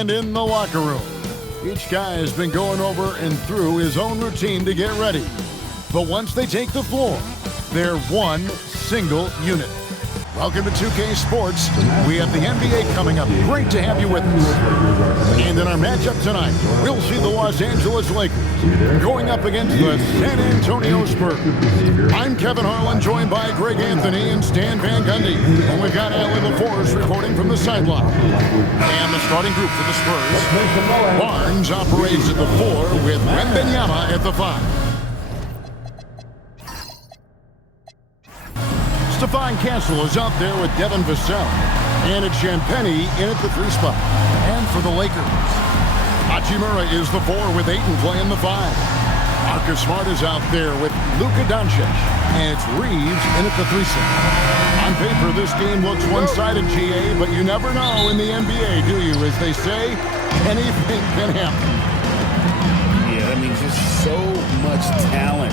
And in the locker room, each guy has been going over and through his own routine to get ready. But once they take the floor, they're one single unit. Welcome to 2K Sports. We have the NBA coming up. Great to have you with us. And in our matchup tonight, we'll see the Los Angeles Lakers going up against the San Antonio Spurs. I'm Kevin Harlan, joined by Greg Anthony and Stan Van Gundy. And we've got Allie LaForce reporting from the sideline. And the starting group for the Spurs. Barnes operates at the 4 with Wembanyama at the 5. Stephon Castle is out there with Devin Vassell. And it's Champagnie in at the 3 spot. And for the Lakers, Hachimura is the 4 with Ayton playing the 5. Marcus Smart is out there with Luka Doncic. And it's Reeves in at the 3 spot. On paper, this game looks one-sided, GA, but you never know in the NBA, do you? As they say, anything can happen. Yeah, I mean, just so much talent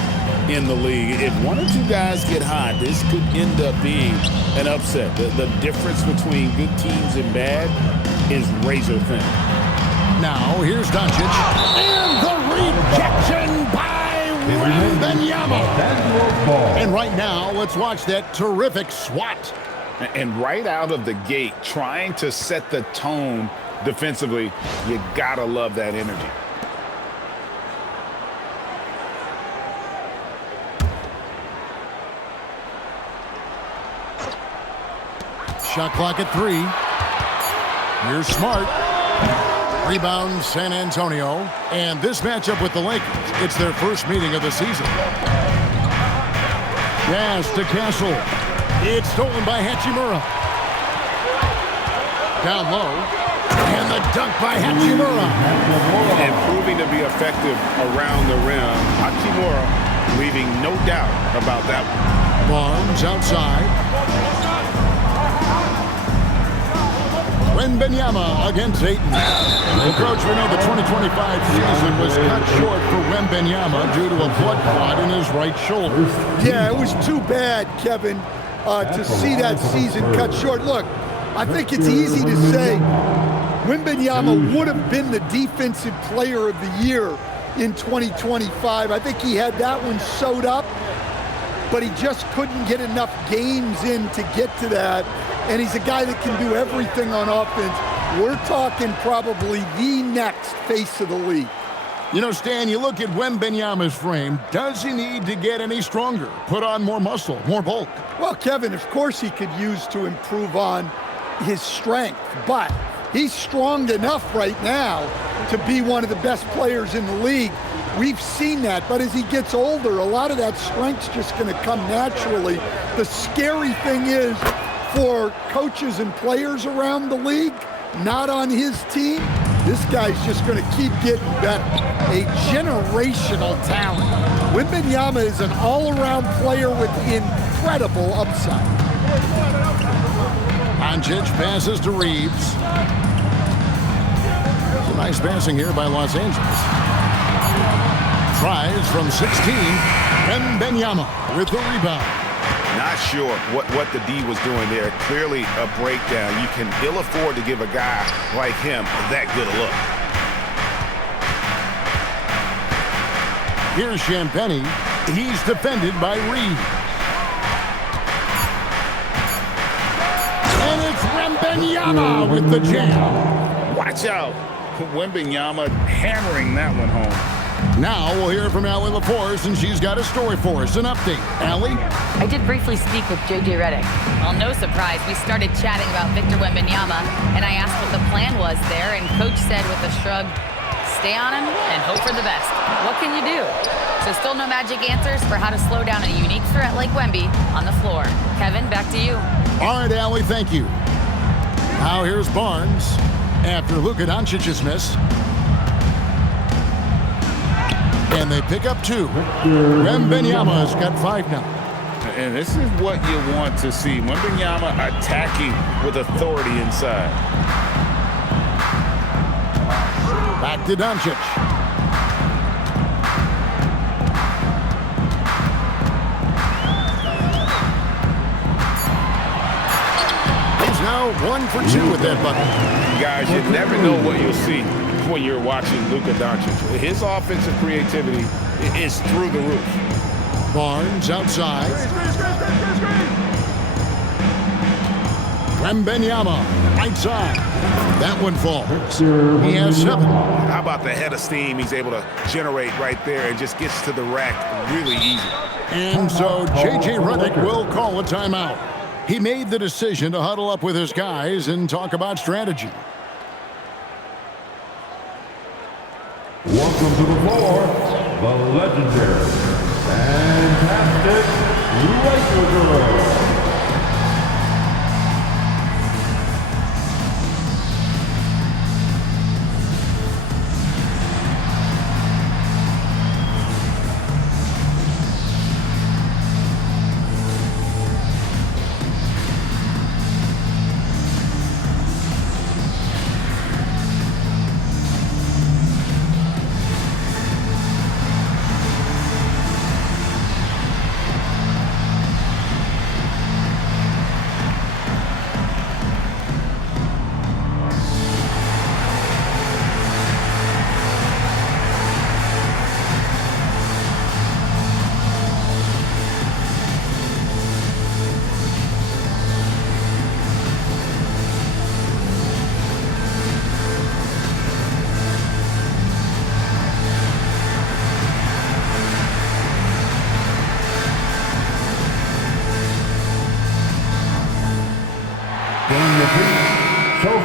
in the league. If one or two guys get hot, this could end up being an upset. The difference between good teams and bad is razor thin. Now, here's Doncic. And the rejection by Wembanyama. And right now, let's watch that terrific swat. And right out of the gate, trying to set the tone defensively, you gotta love that energy. Shot clock at 3. Here's Smart. Rebound San Antonio. And this matchup with the Lakers, it's their first meeting of the season. Pass to Castle. It's stolen by Hachimura. Down low. And the dunk by Hachimura. And proving to be effective around the rim. Hachimura leaving no doubt about that one. Barnes outside. Wembanyama against Ayton. Well, Coach, we know the 2025 season was cut short for Wembanyama due to a blood clot in his right shoulder. Yeah, it was too bad, Kevin, to see that season cut short. Look, I think it's easy to say Wembanyama would have been the defensive player of the year in 2025. I think he had that one sewed up, but he just couldn't get enough games in to get to that. And he's a guy that can do everything on offense. We're talking probably the next face of the league. You know, Stan, you look at Wembanyama's frame. Does he need to get any stronger? Put on more muscle, more bulk? Well, Kevin, of course he could use to improve on his strength, but he's strong enough right now to be one of the best players in the league. We've seen that, but as he gets older, a lot of that strength's just going to come naturally. The scary thing is, for coaches and players around the league, not on his team, this guy's just going to keep getting better. A generational talent. Wembanyama is an all-around player with incredible upside. Doncic passes to Reeves. Some nice passing here by Los Angeles. Tries from 16. Wembanyama with the rebound. Not sure what the D was doing there. Clearly a breakdown. You can ill afford to give a guy like him that good a look. Here's Champagnie. He's defended by Reed. And it's Wembanyama with the jam. Watch out. Wembanyama hammering that one home. Now we'll hear from Allie LaForce, and she's got a story for us. An update. Allie? I did briefly speak with JJ Redick. Well, no surprise, we started chatting about Victor Wembanyama, and I asked what the plan was there, and Coach said with a shrug, stay on him and hope for the best. What can you do? So still no magic answers for how to slow down a unique threat like Wemby on the floor. Kevin, back to you. All right, Allie, thank you. Now here's Barnes after Luka Doncic's miss. And they pick up 2. Wembanyama's got 5 now. And this is what you want to see. Wembanyama attacking with authority inside. Back to Doncic. He's now now 1 for 2 with that bucket. Guys, you never know what you'll see when you're watching Luka Doncic. His offensive creativity is through the roof. Barnes outside. Wembanyama right side. That one falls. He has 7. How about the head of steam he's able to generate right there and just gets to the rack really easy. And so J.J. Redick will call a timeout. He made the decision to huddle up with his guys and talk about strategy. Welcome to the floor, the legendary, fantastic Lakers.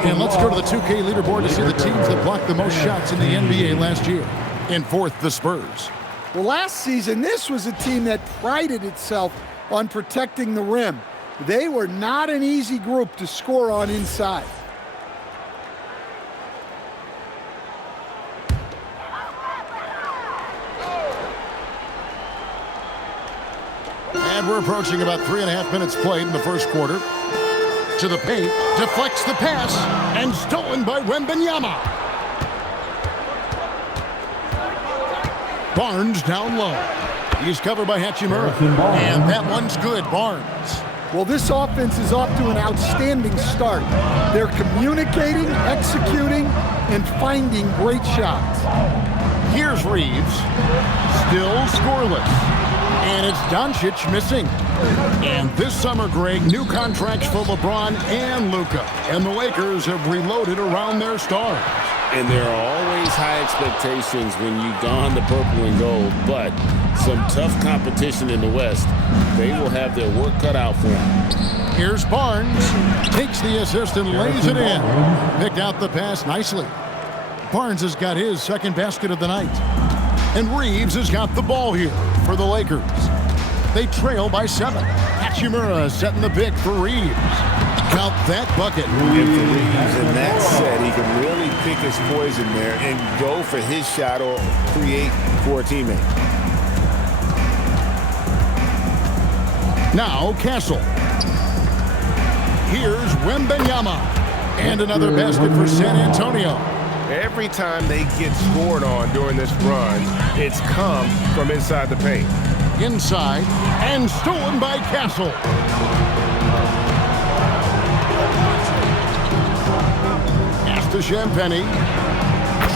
And let's go to the 2K leaderboard to see the teams that blocked the most shots in the NBA last year. In 4th, the Spurs. Well, last season, this was a team that prided itself on protecting the rim. They were not an easy group to score on inside. And we're approaching about 3.5 minutes played in the first quarter. To the paint, deflects the pass, and stolen by Wembanyama. Barnes down low. He's covered by Hachimura. And that one's good, Barnes. Well, this offense is off to an outstanding start. They're communicating, executing, and finding great shots. Here's Reeves. Still scoreless. And it's Doncic missing. And this summer, Greg, new contracts for LeBron and Luka. And the Lakers have reloaded around their stars. And there are always high expectations when you don the purple and gold, but some tough competition in the West. They will have their work cut out for them. Here's Barnes. Takes the assist and lays it in. Picked out the pass nicely. Barnes has got his second basket of the night. And Reeves has got the ball here for the Lakers. They trail by 7. Hachimura setting the pick for Reeves. Count that bucket. And for Reeves in that set, he can really pick his poison there and go for his shot or create for a teammate. Now Castle. Here's Wembanyama. And another basket for San Antonio. Every time they get scored on during this run, it's come from inside the paint. Inside, and stolen by Castle. Pass to Champagny.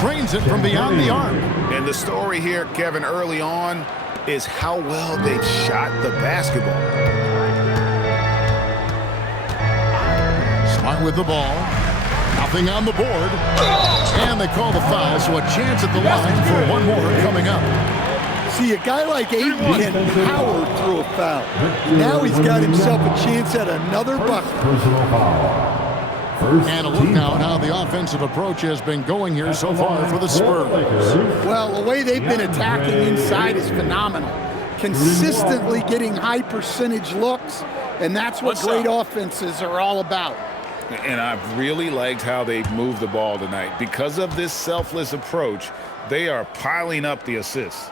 Trains it from beyond the arc. And the story here, Kevin, early on, is how well they've shot the basketball. Smart with the ball. Nothing on the board. And they call the foul, so a chance at the line for one more coming up. See, a guy like Ayton can power through a foul. Now he's got himself a chance at another bucket. And a look now at how the offensive approach has been going here so far for the Spurs. Well, the way they've been attacking inside is phenomenal. Consistently getting high percentage looks, and that's what great offenses are all about. And I've really liked how they've moved the ball tonight. Because of this selfless approach, they are piling up the assists.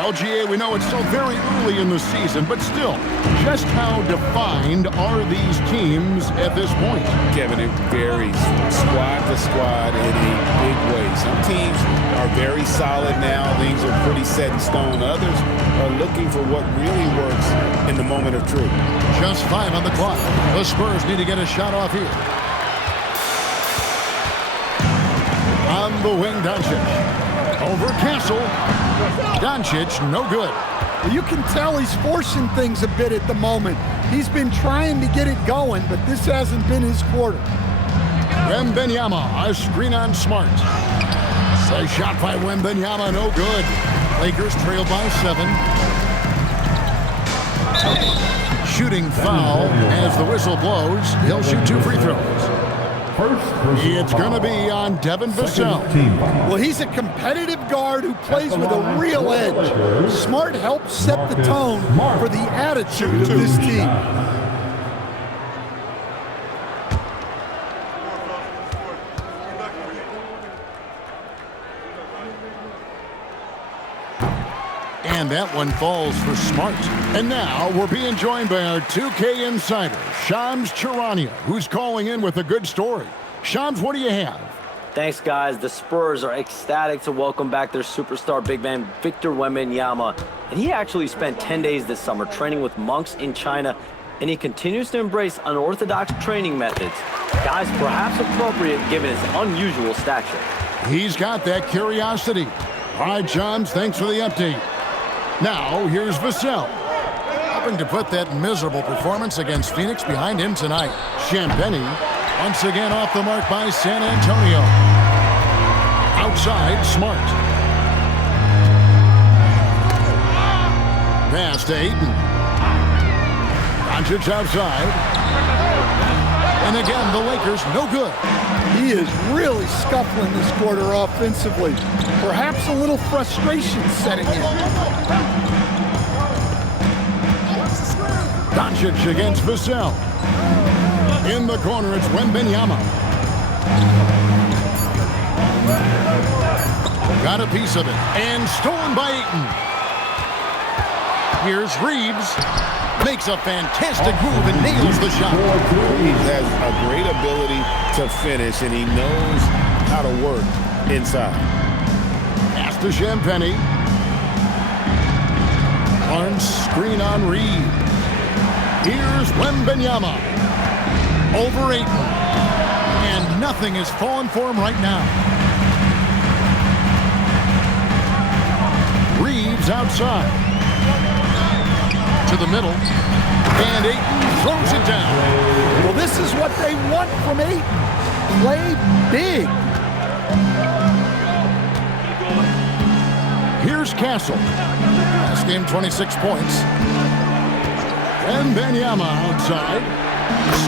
Well, GA, we know it's still very early in the season, but still, just how defined are these teams at this point? Kevin, it varies squad to squad in a big way. Some teams are very solid now. Things are pretty set in stone. Others are looking for what really works in the moment of truth. Just 5 on the clock. The Spurs need to get a shot off here. On the wing, Doncic. Over Castle. Doncic, no good. You can tell he's forcing things a bit at the moment. He's been trying to get it going, but this hasn't been his quarter. Wembanyama, a screen on Smart. A shot by Wembanyama, no good. Lakers trail by 7. Shooting foul as the whistle blows. He'll shoot 2 free throws. It's going to be on Devin Vassell. Well, he's a competitive guard who plays with a real edge. Smart helps set the tone for the attitude of this team. And that one falls for Smart. And now we're being joined by our 2K insider, Shams Charania, who's calling in with a good story. Shams, what do you have? Thanks, guys. The Spurs are ecstatic to welcome back their superstar big man, Victor Wembanyama. And he actually spent 10 days this summer training with monks in China, and he continues to embrace unorthodox training methods. Guys, perhaps appropriate given his unusual stature. He's got that curiosity. All right, Shams, thanks for the update. Now, here's Vassell. Hoping to put that miserable performance against Phoenix behind him tonight. Champagnie, once again off the mark by San Antonio. Outside, Smart. Pass to Ayton. Doncic outside. And again, the Lakers no good. He is really scuffling this quarter offensively. Perhaps a little frustration setting in. Doncic against Vassell. In the corner, it's Wembanyama. Got a piece of it. And stolen by Ayton. Here's Reeves. Makes a fantastic move and nails the shot. Reeves has a great ability to finish, and he knows how to work inside. Pass to Champagnie. Barnes screen on Reeves. Here's Wembanyama. Over Ayton. And nothing is falling for him right now. Reeves outside. To the middle. And Ayton throws it down. Well, this is what they want from Ayton. Play big. Here's Castle. Last game, 26 points. Wembanyama outside.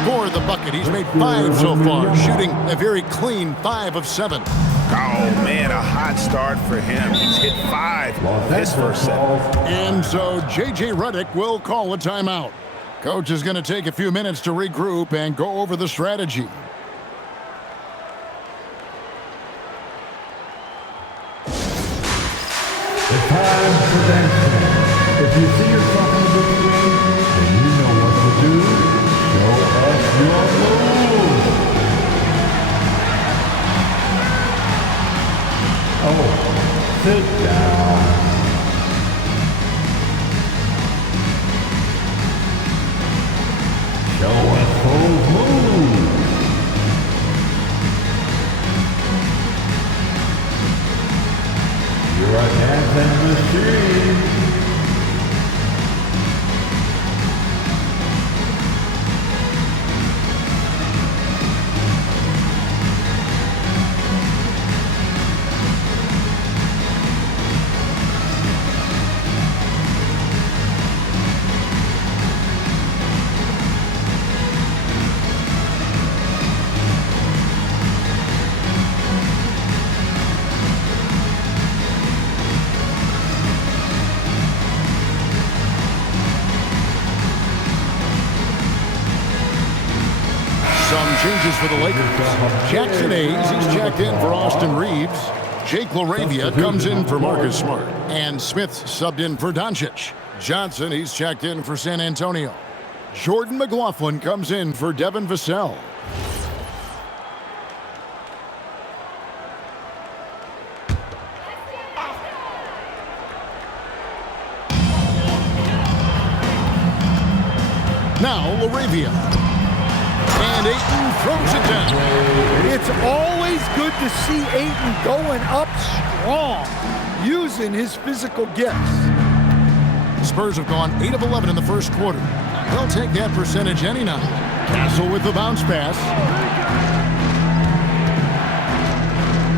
Scored the bucket. He's made 5 so far, shooting a very clean 5 of 7. Oh, man, a hot start for him. He's hit 5 this first set. And so J.J. Redick will call a timeout. Coach is going to take a few minutes to regroup and go over the strategy. It's time for dancing. If you see yourself in the big screen, then you know what to do. Show us your moves. Oh, sit down. Show us those moves. You're a dancing machine. Some changes for the Lakers. Jackson Hayes, he's checked in for Austin Reeves. Jake LaRavia comes in for Marcus Smart. And Smith's subbed in for Doncic. Johnson, he's checked in for San Antonio. Jordan McLaughlin comes in for Devin Vassell. Now LaRavia. And Ayton throws it down. It's always good to see Ayton going up strong, using his physical gifts. The Spurs have gone 8 of 11 in the first quarter. They'll take that percentage any night. Castle with the bounce pass.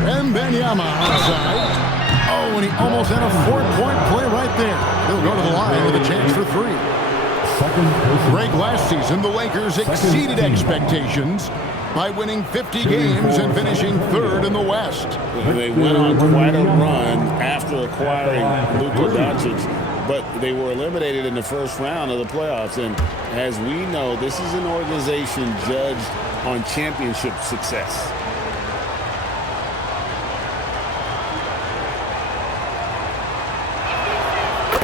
Wembanyama outside. Oh, and he almost had a 4-point play right there. He'll go to the line with a chance for 3. Greg, last season, the Lakers exceeded expectations by winning 50 games and finishing 3rd in the West. They went on quite a run after acquiring Luka Doncic, but they were eliminated in the first round of the playoffs. And as we know, this is an organization judged on championship success.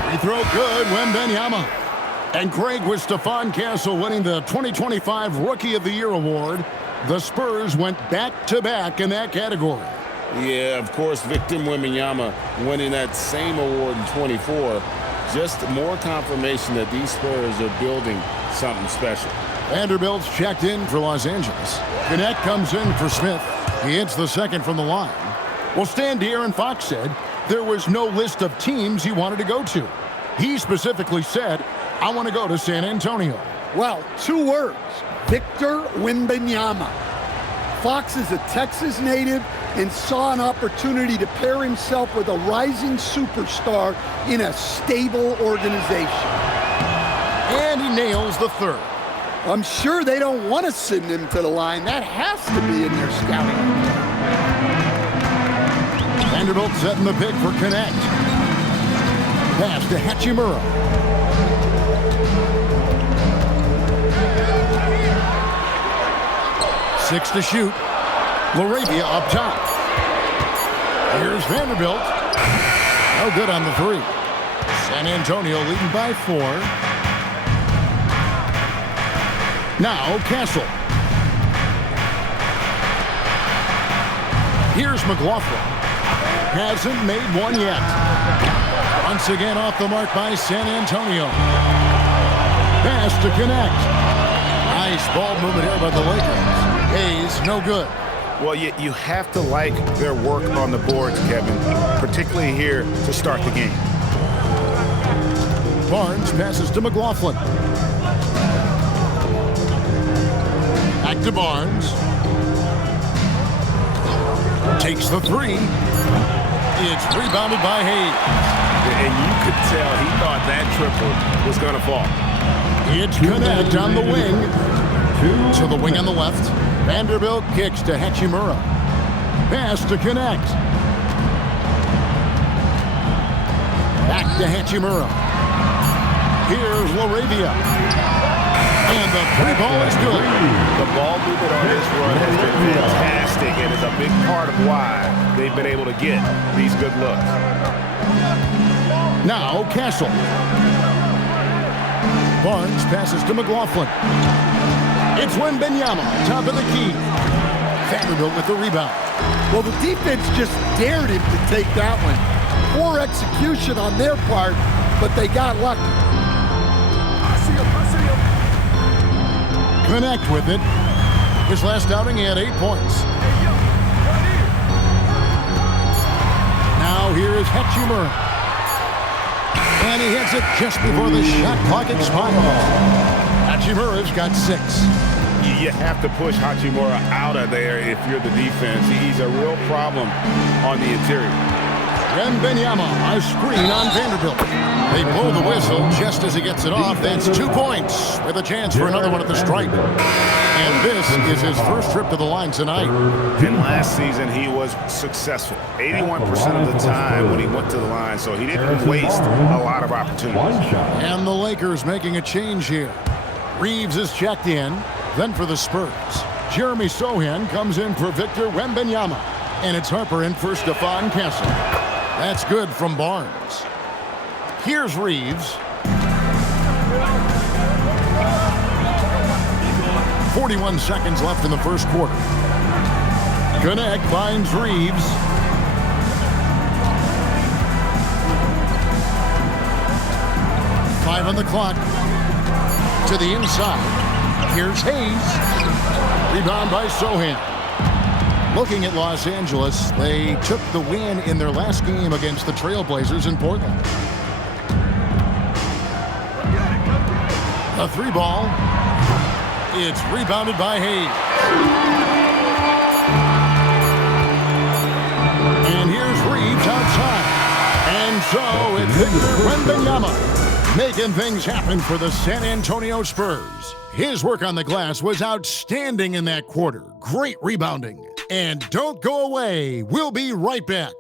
Free throw good, Wembanyama. And Craig, with Stephon Castle winning the 2025 Rookie of the Year award, the Spurs went back-to-back in that category. Yeah, of course, Victor Wembanyama winning that same award in 24. Just more confirmation that these Spurs are building something special. Vanderbilt's checked in for Los Angeles. Gannett comes in for Smith. He hits the second from the line. Well, Stan De'Aaron Fox said there was no list of teams he wanted to go to. He specifically said, I want to go to San Antonio. Well, 2 words, Victor Wembanyama. Fox is a Texas native and saw an opportunity to pair himself with a rising superstar in a stable organization. And he nails the 3rd. I'm sure they don't want to send him to the line. That has to be in their scouting report. Vanderbilt setting the pick for Connect. Pass to Hachimura. 6 to shoot. LaRavia up top. Here's Vanderbilt. No good on the 3. San Antonio leading by 4. Now Castle. Here's McLaughlin. Hasn't made one yet. Once again off the mark by San Antonio. Pass to Connect. Nice ball movement here by the Lakers. Hayes, no good. Well, you have to like their work on the boards, Kevin, particularly here to start the game. Barnes passes to McLaughlin. Back to Barnes. Takes the 3. It's rebounded by Hayes. And you could tell he thought that triple was going to fall. It's Connect on the wing. To the wing on the left. Vanderbilt kicks to Hachimura. Pass to Connect. Back to Hachimura. Here's LaRavia. And the 3 ball is good. The ball movement on this run has been fantastic and is a big part of why they've been able to get these good looks. Now Castle. Barnes passes to McLaughlin. It's Wembanyama, top of the key. Vanderbilt with the rebound. Well, the defense just dared him to take that one. Poor execution on their part, but they got lucky. Connect with it. His last outing, he had 8 points. Now here is Hachimura. And he hits it just before the shot clock expires. Hachimura's got 6. You have to push Hachimura out of there if you're the defense. He's a real problem on the interior. Wembanyama, a screen on Vanderbilt. They blow the whistle just as he gets it off. That's 2 points with a chance for another one at the stripe. And this is his first trip to the line tonight. And last season he was successful 81% of the time when he went to the line, so he didn't waste a lot of opportunities. And the Lakers making a change here. Reeves is checked in. Then for the Spurs, Jeremy Sohan comes in for Victor Wembanyama. And it's Harper in for Stephon Castle. That's good from Barnes. Here's Reeves. 41 seconds left in the first quarter. Connect finds Reeves. Five on the clock. To the inside. Here's Hayes. Rebound by Sohan. Looking at Los Angeles, they took the win in their last game against the Trailblazers in Portland. A three ball. It's rebounded by Hayes. And here's Reeves outside. And so it's Victor Wembanyama making things happen for the San Antonio Spurs. His work on the glass was outstanding in that quarter. Great rebounding. And don't go away. We'll be right back.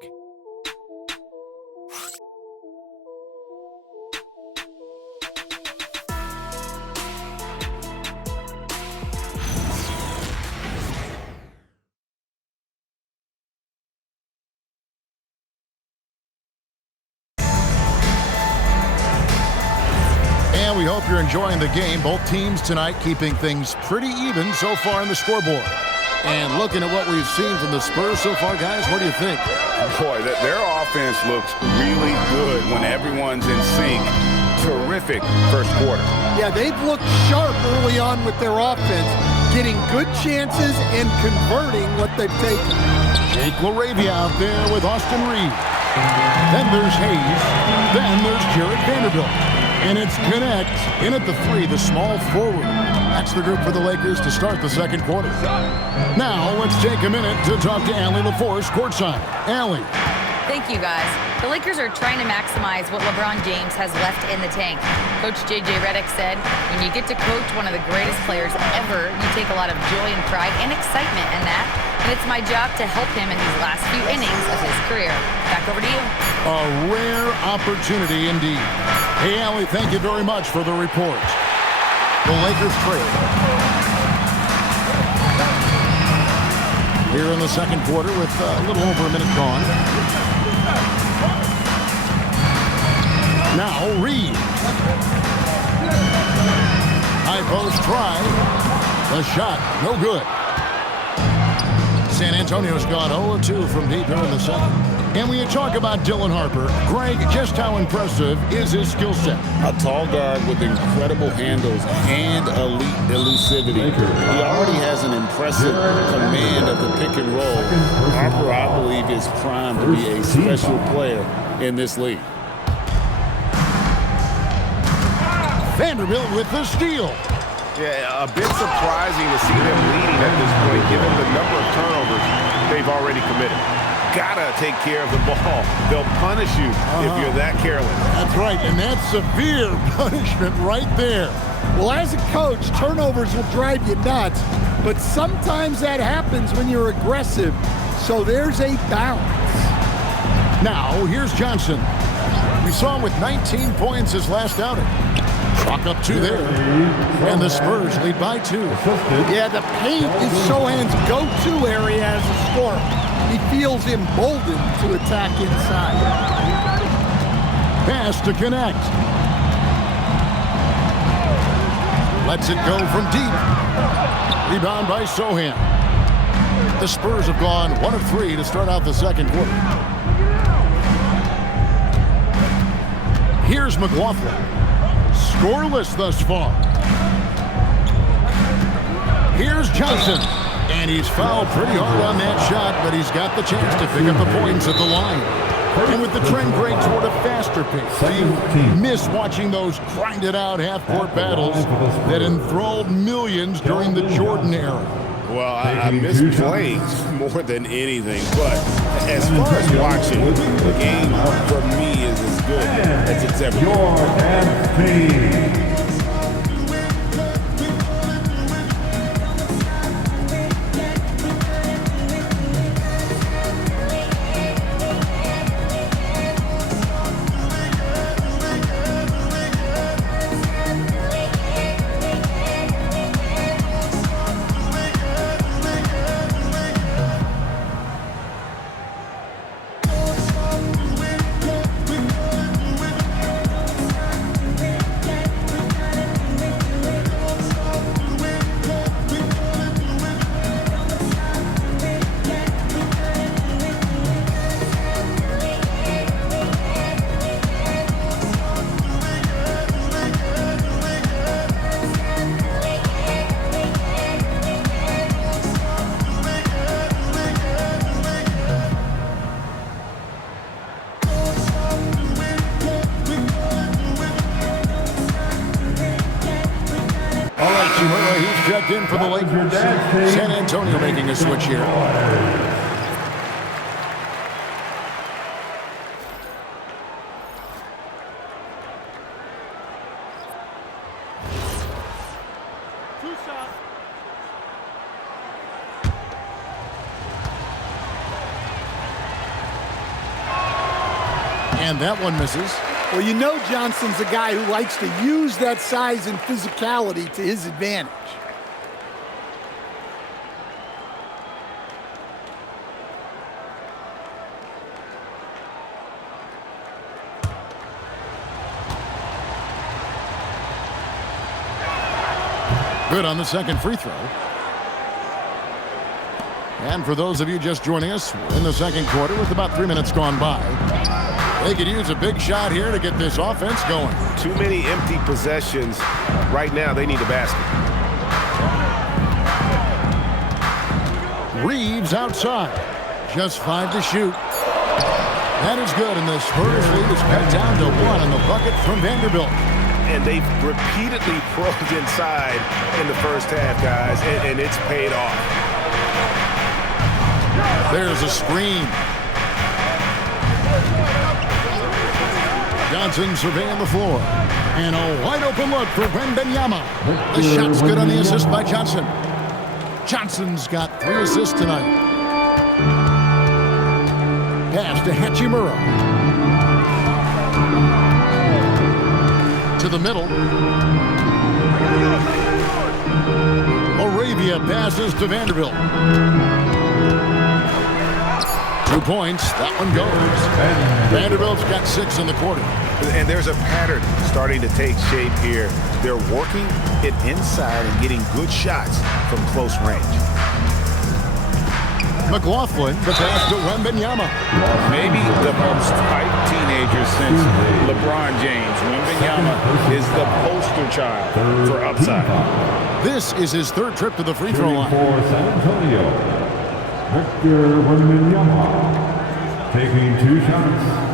And we hope you're enjoying the game. Both teams tonight keeping things pretty even so far on the scoreboard. And looking at what we've seen from the Spurs so far, guys, what do you think? Boy, their offense looks really good when everyone's in sync. Terrific first quarter. Yeah, they've looked sharp early on with their offense, getting good chances and converting what they've taken. Jake LaRavia out there with Austin Reeves. Then there's Hayes. Then there's Jared Vanderbilt. And it's Connect in at the three, the small forward. That's the group for the Lakers to start the second quarter. Now, let's take a minute to talk to Allie LaForce courtside. Allie. Thank you, guys. The Lakers are trying to maximize what LeBron James has left in the tank. Coach J.J. Redick said, when you get to coach one of the greatest players ever, you take a lot of joy and pride and excitement in that. And it's my job to help him in these last few innings of his career. Back over to you. A rare opportunity indeed. Hey, Allie, thank you very much for the report. The Lakers trail. Here in the second quarter with a little over a minute gone. Now Reeves. High post try. The shot, no good. San Antonio's gone 0-2 from deep here in the second. And when you talk about Dylan Harper, Greg, just how impressive is his skill set? A tall guard with incredible handles and elite elusivity. He already has an impressive command of the pick and roll. Harper, I believe, is primed to be a special player in this league. Vanderbilt with the steal. Yeah, a bit surprising to see them leading at this point, given the number of turnovers they've already committed. Gotta take care of the ball. They'll punish you if you're that careless. That's right, and that's severe punishment right there. Well, as a coach, turnovers will drive you nuts, but sometimes that happens when you're aggressive. So there's a balance. Now, here's Johnson. We saw him with 19 points his last outing. Chalk up two there. And the Spurs lead by 2. Yeah, the paint is Sohan's go-to area as a scorer. He feels emboldened to attack inside. Pass to Connect. Lets it go from deep. Rebound by Sohan. The Spurs have gone 1 of 3 to start out the second quarter. Here's McLaughlin. Scoreless thus far. Here's Johnson. And he's fouled pretty hard on that shot, but he's got the chance to pick up the points at the line. And with the trend break toward a faster pace, you miss watching those grinded-out half-court battles that enthralled millions during the Jordan era. Well, I miss playing more than anything, but as far as watching, the game for me is as good as it's ever been. checked in for the Lakers. San Antonio making a switch here. And that one misses. Well, you know Johnson's a guy who likes to use that size and physicality to his advantage. Good on the second free throw. And for those of you just joining us, we're in the second quarter with about 3 minutes gone by. They could use a big shot here to get this offense going. Too many empty possessions. Right now, they need a basket. Reeves outside. Just 5 to shoot. That is good, and the Spurs lead is cut down to 1 on the bucket from Vanderbilt. And they've repeatedly probed inside in the first half, guys, and it's paid off. There's a screen. Johnson surveying the floor. And a wide open look for Wembanyama. The shot's good on the assist by Johnson. Johnson's got 3 assists tonight. Pass to Hachimura. To the middle. Arabia passes to Vanderbilt. 2 points. That one goes. Vanderbilt's got 6 in the quarter. And there's a pattern starting to take shape here. They're working it inside and getting good shots from close range. McLaughlin, the pass to Wembanyama. Maybe the most hyped teenager since LeBron James. Wembanyama is the poster child for upside. This is his 3rd trip to the free throw line. For San Antonio, Victor Wembanyama taking 2 shots.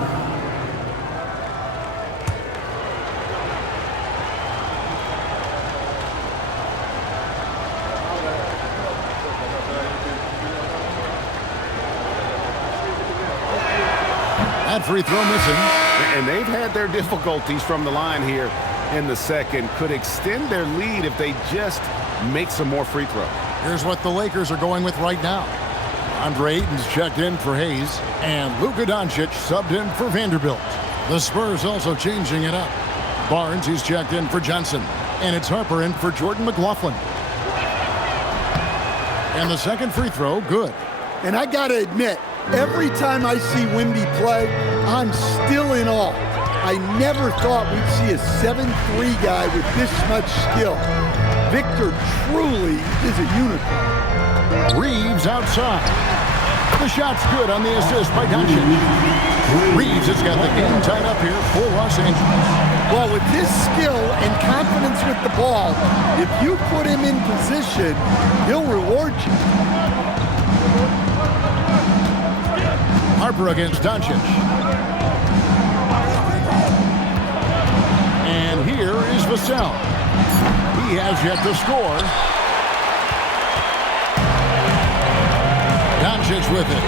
That free throw missing. And they've had their difficulties from the line here in the second. Could extend their lead if they just make some more free throws. Here's what the Lakers are going with right now. Andre Ayton's checked in for Hayes, and Luka Doncic subbed in for Vanderbilt. The Spurs also changing it up. Barnes, he's checked in for Johnson, and it's Harper in for Jordan McLaughlin. And the second free throw, good. And I got to admit, every time I see Wemby play, I'm still in awe. I never thought we'd see a 7'3" guy with this much skill. Victor truly is a unicorn. Reeves outside. The shot's good on the assist by Doncic. Reeves has got the game tied up here for Los Angeles. Well, with his skill and confidence with the ball, if you put him in position, he'll reward you. Harper against Doncic. And here is Vassell. He has yet to score. Doncic with it.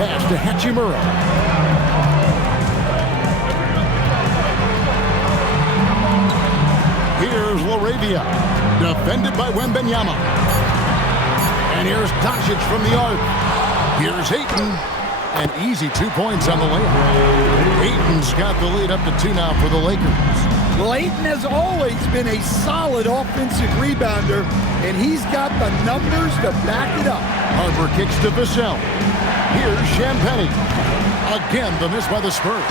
Pass to Hachimura. Here's LaRavia. Defended by Wembanyama. And here's Doncic from the arc. Here's Ayton. An easy 2 points on the layup. Ayton's got the lead up to 2 now for the Lakers. Well, Ayton has always been a solid offensive rebounder, and he's got the numbers to back it up. Harper kicks to Vassell. Here's Champagnie. Again, the miss by the Spurs.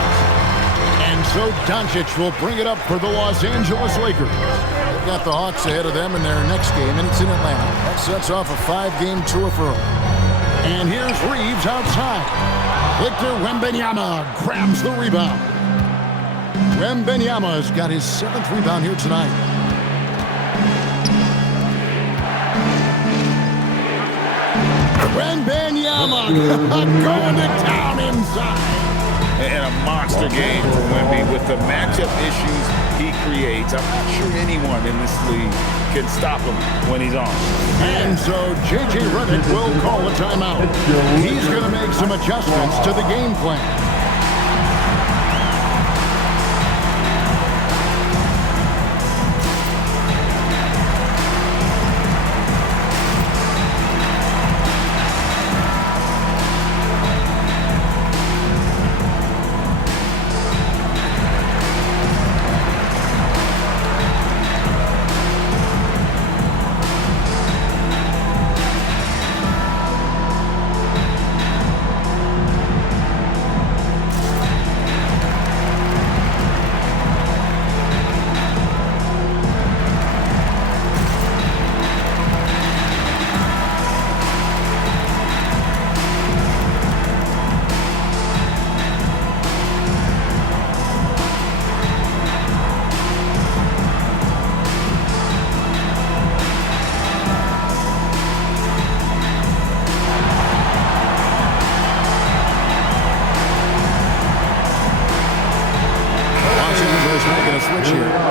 And so Doncic will bring it up for the Los Angeles Lakers. They've got the Hawks ahead of them in their next game, and it's in Atlanta. That sets off a 5-game tour for them. And here's Reeves outside. Victor Wembanyama grabs the rebound. Wembanyama has got his 7th rebound here tonight. Wembanyama going to town inside. And a monster game for Wemby with the matchup issues he creates, I'm not sure anyone in this league can stop him when he's on. And so J.J. Redick will call a timeout. He's going to make some adjustments to the game plan.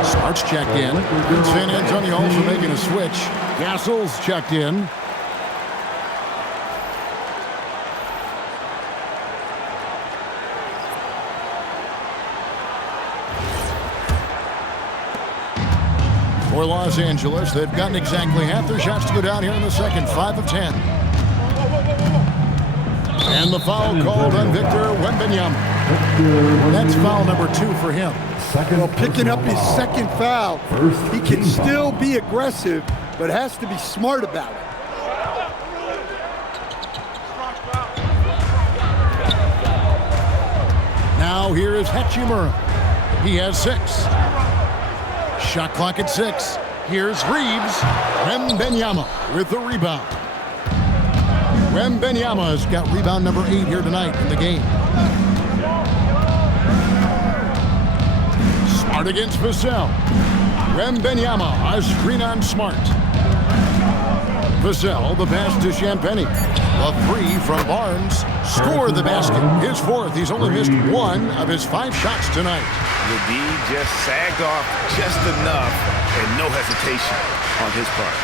Smart's checked in. San Antonio also making a switch. Castle's checked in. For Los Angeles, they've gotten exactly half their shots to go down here in the second. 5 of 10. And the foul called on Victor Wembanyama. That's foul number 2 for him. Well, picking up his second foul, he can still be aggressive, but has to be smart about it. Now here is Hachimura. He has 6. Shot clock at 6. Here's Reeves. Wembanyama with the rebound. Wembanyama has got rebound number 8 here tonight in the game. Smart against Vassell. Wembanyama, a screen on Smart. Vassell, the pass to Champagnie. A 3 from Barnes. Scored the basket. His 4th. He's only missed 1 of his 5 shots tonight. The D just sagged off just enough and no hesitation on his part.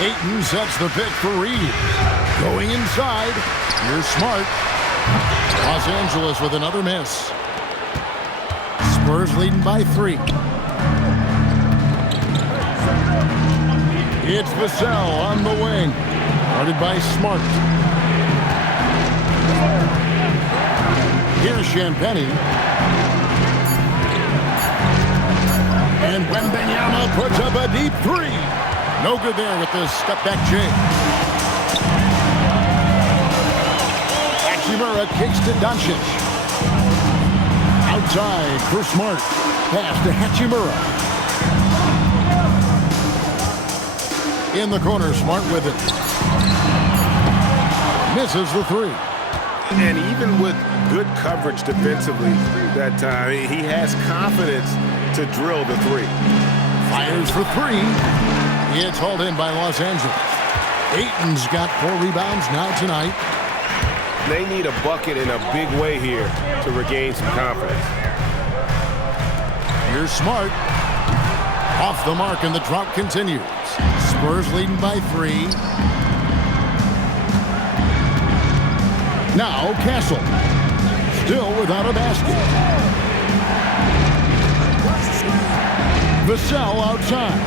Ayton sets the pick for Reeves. Going inside. Here's Smart. Los Angeles with another miss. Spurs leading by 3. It's Vassell on the wing. Guarded by Smart. Here's Champagnie. And Wembanyama puts up a deep 3. No good there with the step-back jam. Hachimura kicks to Doncic. Outside for Smart. Pass to Hachimura. In the corner, Smart with it. Misses the 3. And even with good coverage defensively that time, he has confidence to drill the 3. Fires for 3. It's hauled in by Los Angeles. Ayton's got 4 rebounds now tonight. They need a bucket in a big way here to regain some confidence. Here's Smart. Off the mark, and the drought continues. Spurs leading by 3. Now Castle. Still without a basket. Vassell outside.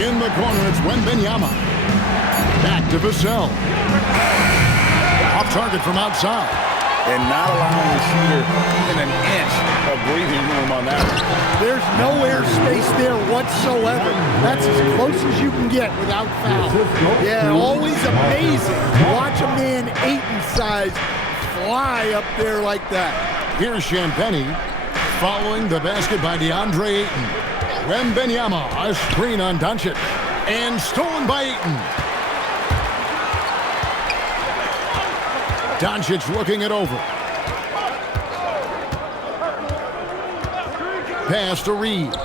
In the corner, it's Wembanyama. Back to Vassell. Off target from outside. And not allowing the shooter even an inch of breathing room on that one. There's no air space there whatsoever. That's as close as you can get without foul. Yeah, always amazing to watch a man Ayton's size fly up there like that. Here's Champagnie following the basket by DeAndre Ayton. Wembanyama, a screen on Doncic, and stolen by Ayton. Doncic looking it over. Pass to Reeves.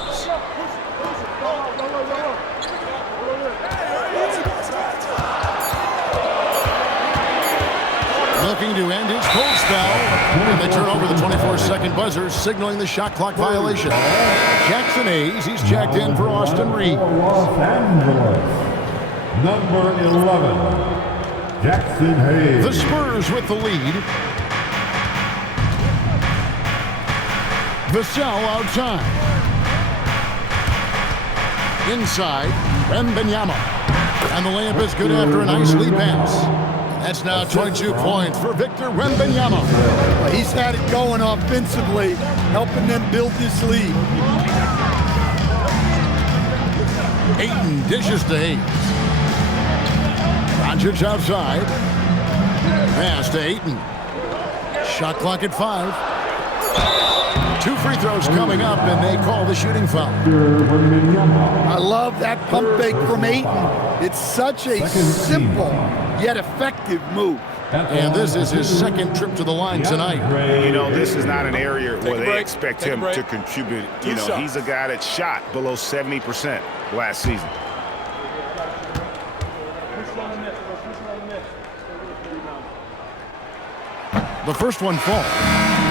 Looking to end his cold spell. And they turn over the 24-second buzzer, signaling the shot clock violation. Jackson Hayes, he's checked in for Austin Reeves. Los Angeles, number 11, Jackson Hayes. The Spurs with the lead. Vassell outside. Inside, Wembanyama. And the layup is good after a nice lead pass. That's now 22 points for Victor Wembanyama. He's had it going offensively, helping them build this lead. Ayton dishes to Hayes. Doncic outside. Pass to Ayton. Shot clock at 5. 2 free throws coming up, and they call the shooting foul. I love that pump fake from Ayton. It's such a simple yet effective move. And this is his second trip to the line tonight. You know, this is not an area where they expect him to contribute. You know, he's a guy that shot below 70% last season. The first one falls.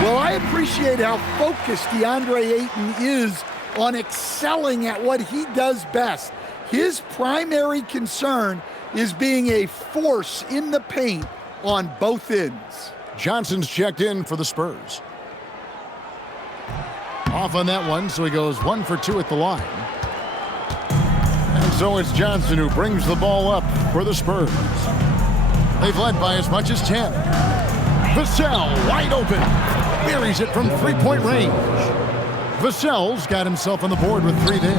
Well, I appreciate how focused DeAndre Ayton is on excelling at what he does best. His primary concern is being a force in the paint on both ends. Johnson's checked in for the Spurs. Off on that one, so he goes 1 for 2 at the line. And so it's Johnson who brings the ball up for the Spurs. They've led by as much as 10. Vassell wide open. Buries it from 3-point range. Vassell's got himself on the board with 3 there.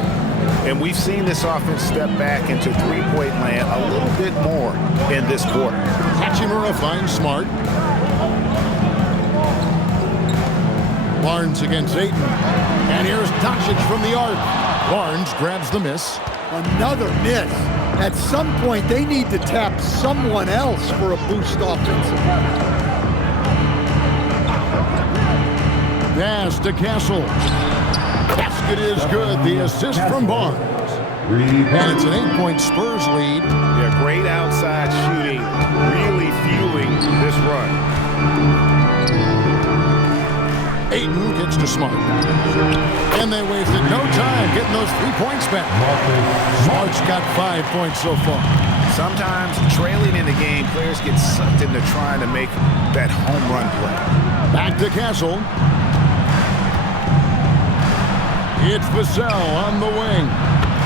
And we've seen this offense step back into three-point land a little bit more in this quarter. Hachimura finds Smart. Barnes against Ayton. And here's Doncic from the arc. Barnes grabs the miss. Another miss. At some point, they need to tap someone else for a boost offensively. Pass to Castle. Basket is good. The assist from Barnes. And it's an 8-point Spurs lead. Yeah, great outside shooting, really fueling this run. Ayton gets to Smart. And they wasted no time getting those 3 points back. Smart's got 5 points so far. Sometimes trailing in the game, players get sucked into trying to make that home run play. Back to Castle. It's Vassell on the wing.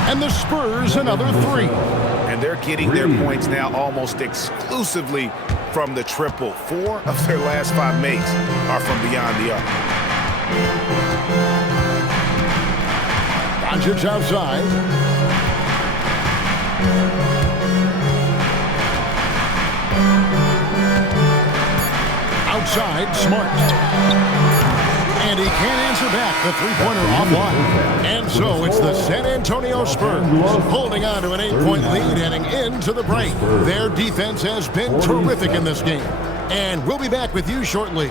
And the Spurs another 3. And they're getting their points now almost exclusively from the triple. 4 of their last 5 makes are from beyond the arc. Doncic outside. Outside, Smart. And he can't answer back. The three-pointer offline. And so it's the San Antonio Spurs holding on to an 8-point lead heading into the break. Their defense has been terrific in this game. And we'll be back with you shortly.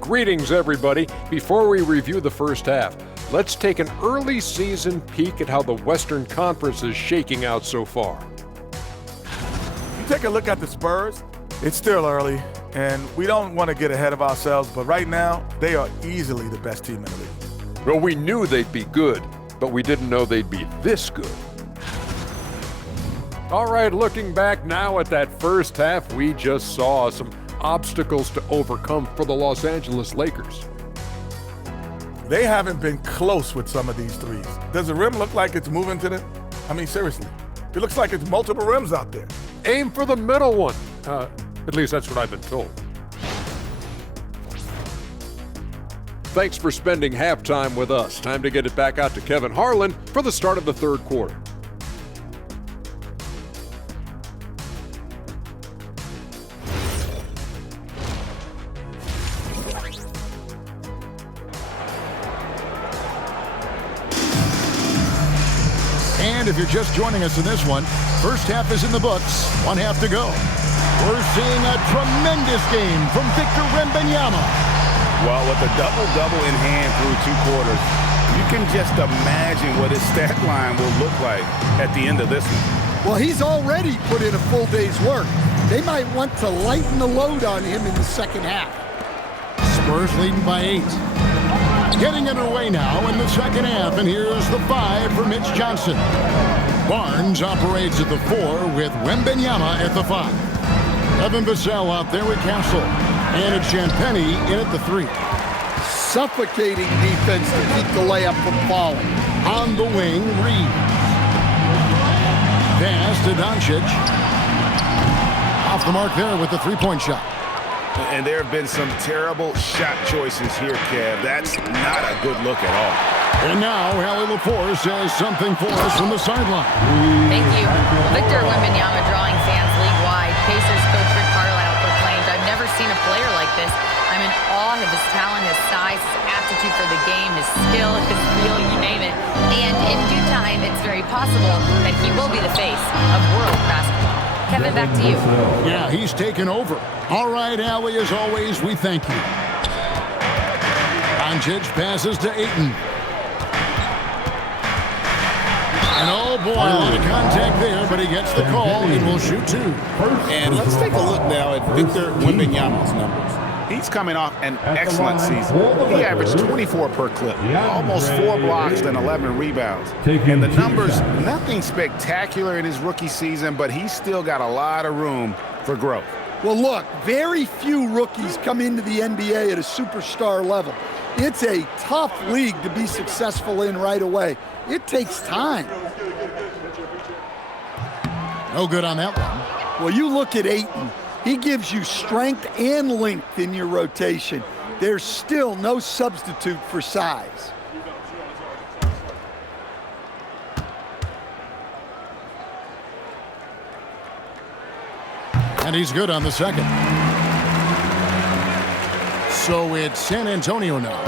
Greetings, everybody. Before we review the first half, let's take an early season peek at how the Western Conference is shaking out so far. You take a look at the Spurs, it's still early, and we don't want to get ahead of ourselves, but right now, they are easily the best team in the league. Well, we knew they'd be good, but we didn't know they'd be this good. All right, looking back now at that first half, we just saw some obstacles to overcome for the Los Angeles Lakers. They haven't been close with some of these threes. Does the rim look like it's moving to the... I mean, seriously. It looks like it's multiple rims out there. Aim for the middle one. At least that's what I've been told. Thanks for spending halftime with us. Time to get it back out to Kevin Harlan for the start of the third quarter. And if you're just joining us in this one, first half is in the books. 1 half to go. We're seeing a tremendous game from Victor Wembanyama. Well, with a double-double in hand through 2 quarters, you can just imagine what his stat line will look like at the end of this one. Well, he's already put in a full day's work. They might want to lighten the load on him in the second half. Spurs leading by 8. Getting underway now in the second half, and here's the 5 for Mitch Johnson. Barnes operates at the 4 with Wembanyama at the 5. Evan Vassell out there with Castle. And it's Champagny in at the 3. Suffocating defense to keep the layup from falling. On the wing, Reeves. Pass to Doncic. Off the mark there with the 3-point shot. And there have been some terrible shot choices here, Kev. That's not a good look at all. And now, Allie LaForce says something for us from the sideline. Thank you. Victor Wembanyama drawing fans league-wide. Pacers coach Rick Carlisle proclaimed, "I've never seen a player like this. I'm in awe of his talent, his size, his aptitude for the game, his skill, his feel, you name it. And in due time, it's very possible that he will be the face of world basketball." Kevin, back to you. Yeah, he's taken over. All right, Allie, as always, we thank you. Doncic passes to Ayton. And oh boy, a lot of contact there, but he gets the call and will shoot 2. And let's take a look now at Victor Wembanyama's numbers. He's coming off an excellent season. He averaged 24 per clip, almost 4 blocks and 11 rebounds. And the numbers, nothing spectacular in his rookie season, but he's still got a lot of room for growth. Well, look, very few rookies come into the NBA at a superstar level. It's a tough league to be successful in right away. It takes time. No good on that one. Well, you look at Ayton. He gives you strength and length in your rotation. There's still no substitute for size. And he's good on the second. So it's San Antonio now.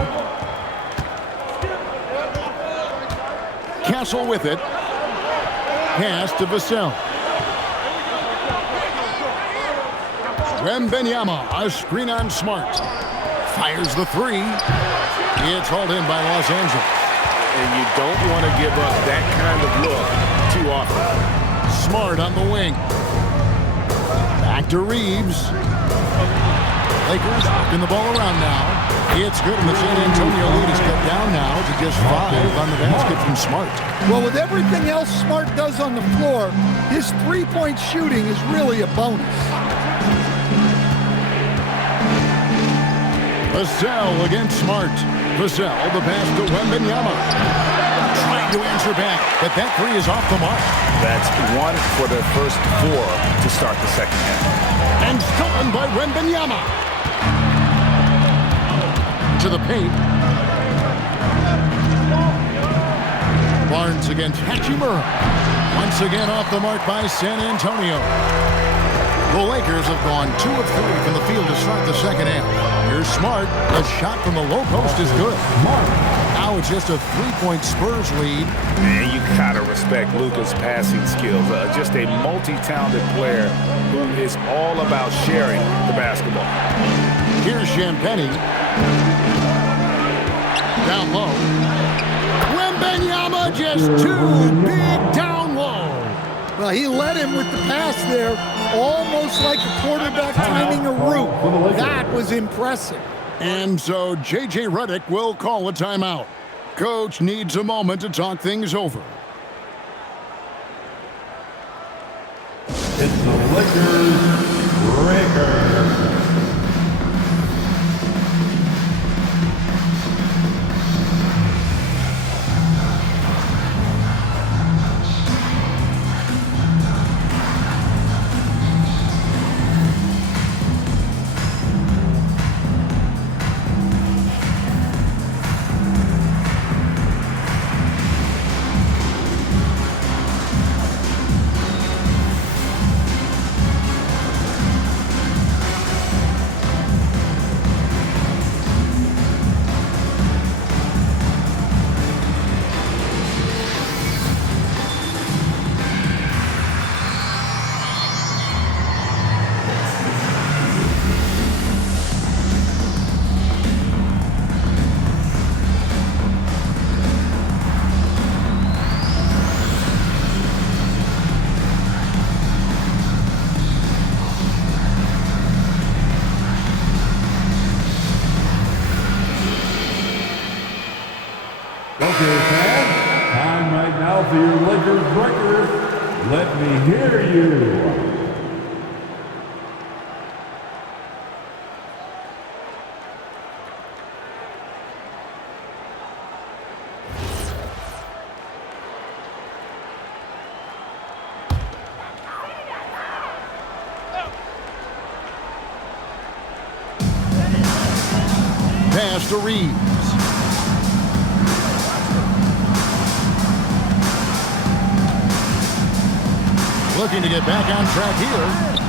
Castle with it. Pass to Vassell. Wembanyama, a screen on Smart. Fires the 3. It's hauled in by Los Angeles. And you don't want to give up that kind of look too often. Smart on the wing. Back to Reeves. Lakers working the ball around now. It's good, and the San Antonio lead is cut down now to just 5 on the basket from Smart. Well, with everything else Smart does on the floor, his 3-point shooting is really a bonus. Vassell against Smart. Vassell, the pass to Wembanyama. Trying to answer back, but that 3 is off the mark. That's 1 for the first 4 to start the second half. And stolen by Wembanyama. To the paint. Barnes against Hachimura. Once again off the mark by San Antonio. The Lakers have gone 2 of 3 from the field to start the second half. Here's Smart. The shot from the low post is good. Now it's just a 3-point Spurs lead. And you gotta respect Luka's passing skills. Just a multi-talented player who is all about sharing the basketball. Here's Champagny. Down low. Wembanyama just too big down low. Well, he led him with the pass there, almost like a quarterback timing a route. That was impressive. And so J.J. Redick will call a timeout. Coach needs a moment to talk things over. It's the Lakers Breaker. Okay, fans, time right now for your Lakers breakers. Let me hear you. Pass to Reeves. Looking to get back on track here.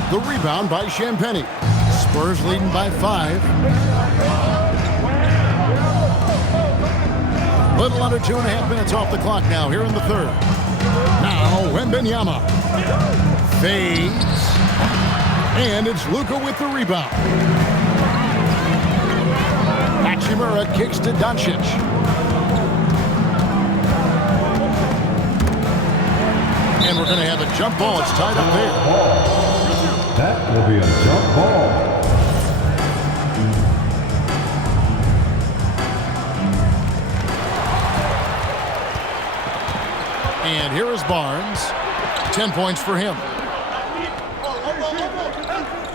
The rebound by Champagnie. Spurs leading by 5. Little under 2.5 minutes off the clock now here in the third. Now Wembanyama fades. And it's Luka with the rebound. Hachimura kicks to Doncic. And we're going to have a jump ball. It's tied up there. That will be a jump ball. And here is Barnes. 10 points for him.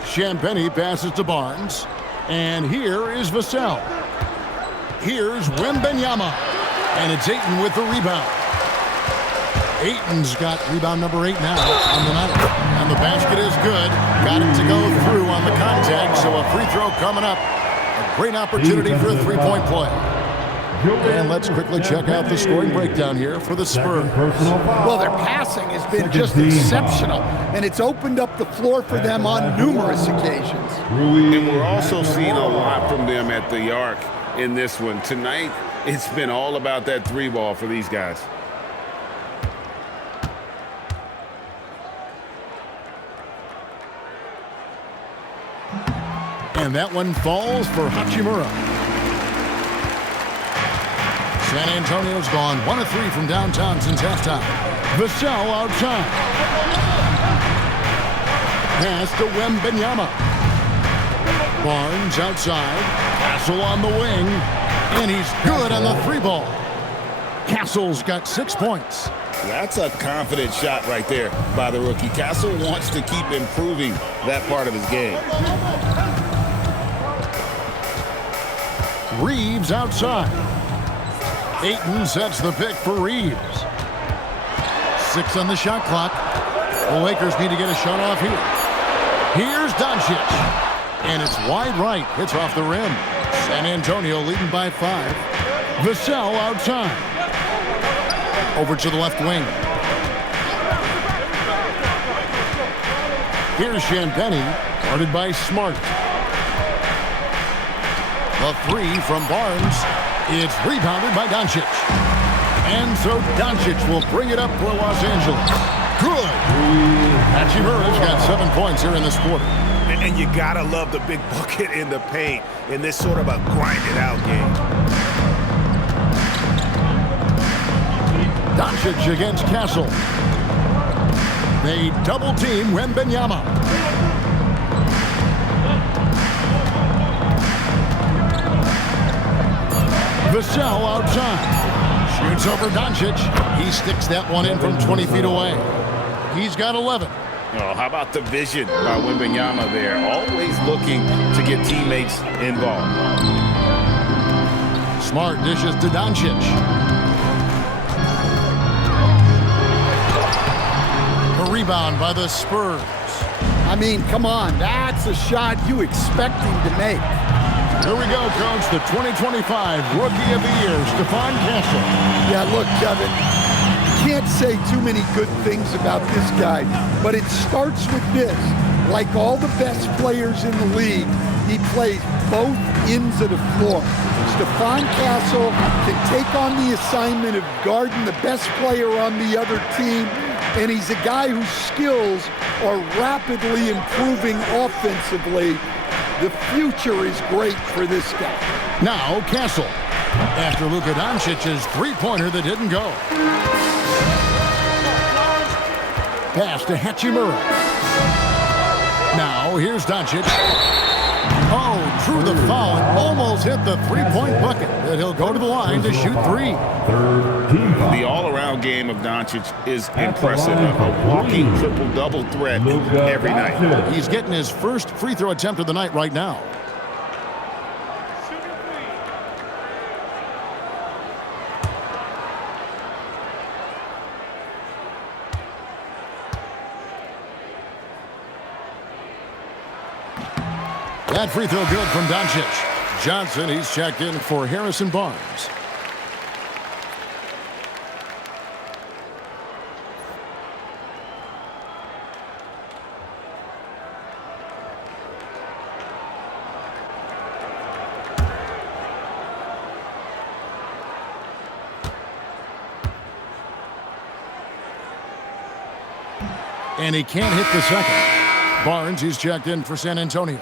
Champagnie passes to Barnes. And here is Vassell. Here's Wembanyama. And it's Ayton with the rebound. Ayton's got rebound number 8 now on the night. And the basket is good. Got it to go through on the contact, so a free throw coming up. A great opportunity for a three-point play. And let's quickly check out the scoring breakdown here for the Spurs. Well, their passing has been just exceptional, and it's opened up the floor for them on numerous occasions. And we're also seeing a lot from them at the arc in this one. Tonight, it's been all about that three ball for these guys. And that one falls for Hachimura. San Antonio's gone 1 of 3 from downtown since halftime. Vassell outside. Pass to Wembanyama. Barnes outside. Castle on the wing. And he's good on the three ball. Castle's got 6 points. That's a confident shot right there by the rookie. Castle wants to keep improving that part of his game. Reeves outside. Ayton sets the pick for Reeves. 6 on the shot clock. The Lakers need to get a shot off here. Here's Doncic. And it's wide right. Hits off the rim. San Antonio leading by 5. Vassell outside. Over to the left wing. Here's Champagnie. Guarded by Smart. The 3 from Barnes. It's rebounded by Doncic. And so Doncic will bring it up for Los Angeles. Good. Hachimura's got 7 points here in this quarter. And you gotta love the big bucket in the paint in this sort of a grind-it-out game. Doncic against Castle. They double-team Wembanyama. Vassell outside. Shoots over Doncic. He sticks that one in from 20 feet away. He's got 11. Oh, how about the vision by Wembanyama there? Always looking to get teammates involved. Smart dishes to Doncic. A rebound by the Spurs. I mean, come on, that's a shot you expect him to make. Here we go, Coach. The 2025 Rookie of the Year, Stephon Castle. Yeah, look, Kevin, you can't say too many good things about this guy, but it starts with this. Like all the best players in the league, he plays both ends of the floor. Stephon Castle can take on the assignment of guarding the best player on the other team, and he's a guy whose skills are rapidly improving offensively. The future is great for this guy. Now Castle, after Luka Doncic's three-pointer that didn't go. Pass to Hachimura. Now here's Doncic. Oh, drew the foul and almost hit the three-point bucket, and he'll go to the line to shoot three. Third team foul. The all-around game of Doncic is impressive. A walking triple-double threat every night. He's getting his first free throw attempt of the night right now. That free throw good from Doncic. Johnson, he's checked in for Harrison Barnes. And he can't hit the second. Barnes, he's checked in for San Antonio.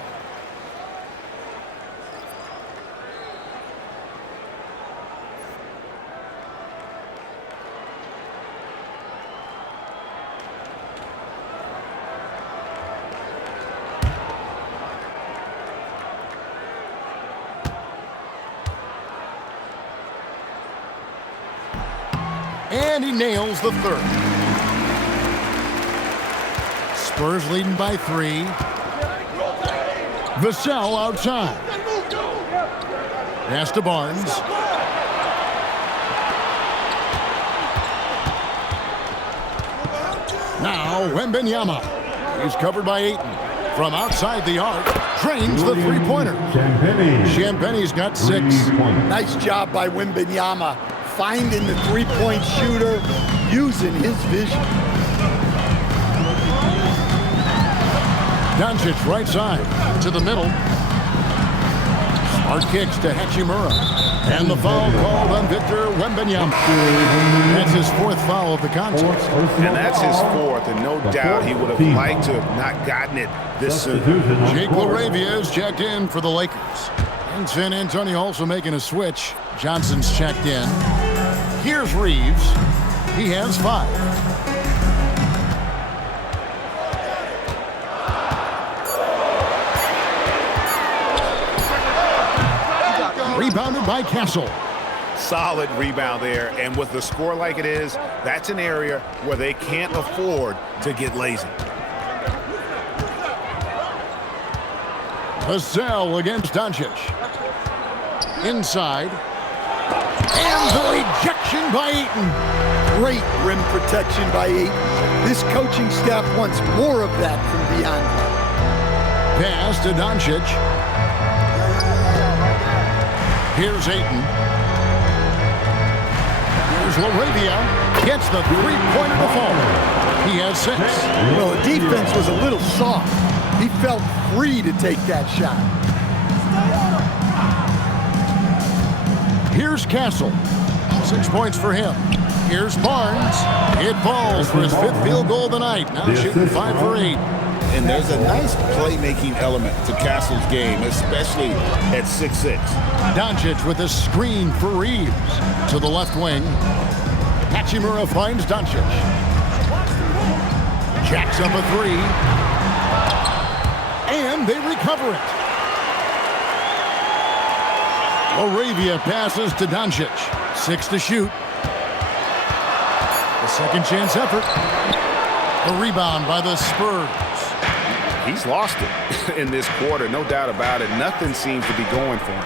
And he nails the third. Spurs leading by 3. Vassell outside. Pass to Barnes. Now Wembanyama. He's covered by Ayton. From outside the arc, drains the three-pointer. Champagne's got 6. Nice job by Wembanyama, finding the three-point shooter, using his vision. Doncic right side to the middle. Smart kicks to Hachimura. And the foul called on Victor Wembanyama. That's his 4th foul of the contest. And that's his 4th, and no doubt he would have liked to have not gotten it this soon. Jake LaRavia is checked in for the Lakers. And San Antonio also making a switch. Johnson's checked in. Here's Reeves. He has 5. Rebounded by Castle. Solid rebound there, and with the score like it is, that's an area where they can't afford to get lazy. Vassell against Doncic. Inside. And the rejection by Ayton. Great rim protection by Ayton. This coaching staff wants more of that from beyond. Pass to Doncic. Here's Ayton. Here's LaRavia. Gets the three-pointer to fall. He has 6. Well, the defense was a little soft. He felt free to take that shot. Here's Castle. 6 points for him. Here's Barnes. It falls for his 5th field goal of the night. Now shooting 5 for 8. And there's a nice playmaking element to Castle's game, especially at 6'6". Doncic with a screen for Reeves. To the left wing. Hachimura finds Doncic. Jacks up a 3. And they recover it. LaRavia passes to Doncic. 6 to shoot. The second chance effort. The rebound by the Spurs. He's lost it in this quarter, no doubt about it. Nothing seems to be going for him.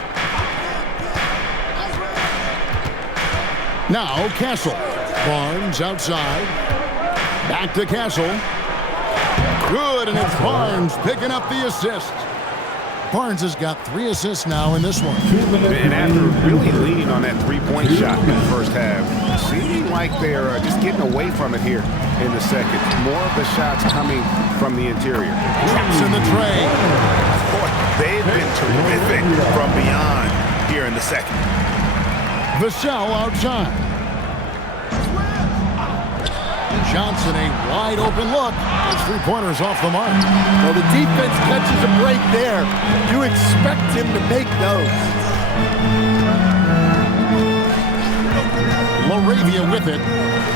Now Castle. Barnes outside. Back to Castle. Good, and it's Barnes picking up the assist. Barnes has got 3 assists now in this one. And after really leaning on that three-point shot in the first half, seeming like they're just getting away from it here in the second. More of the shots coming from the interior. Traps in the tray. Boy, they've been terrific from beyond here in the second. Vassell outside. Johnson, a wide open look. His three-pointer's off the mark. Well, the defense catches a break there. You expect him to make those. LaRavia with it.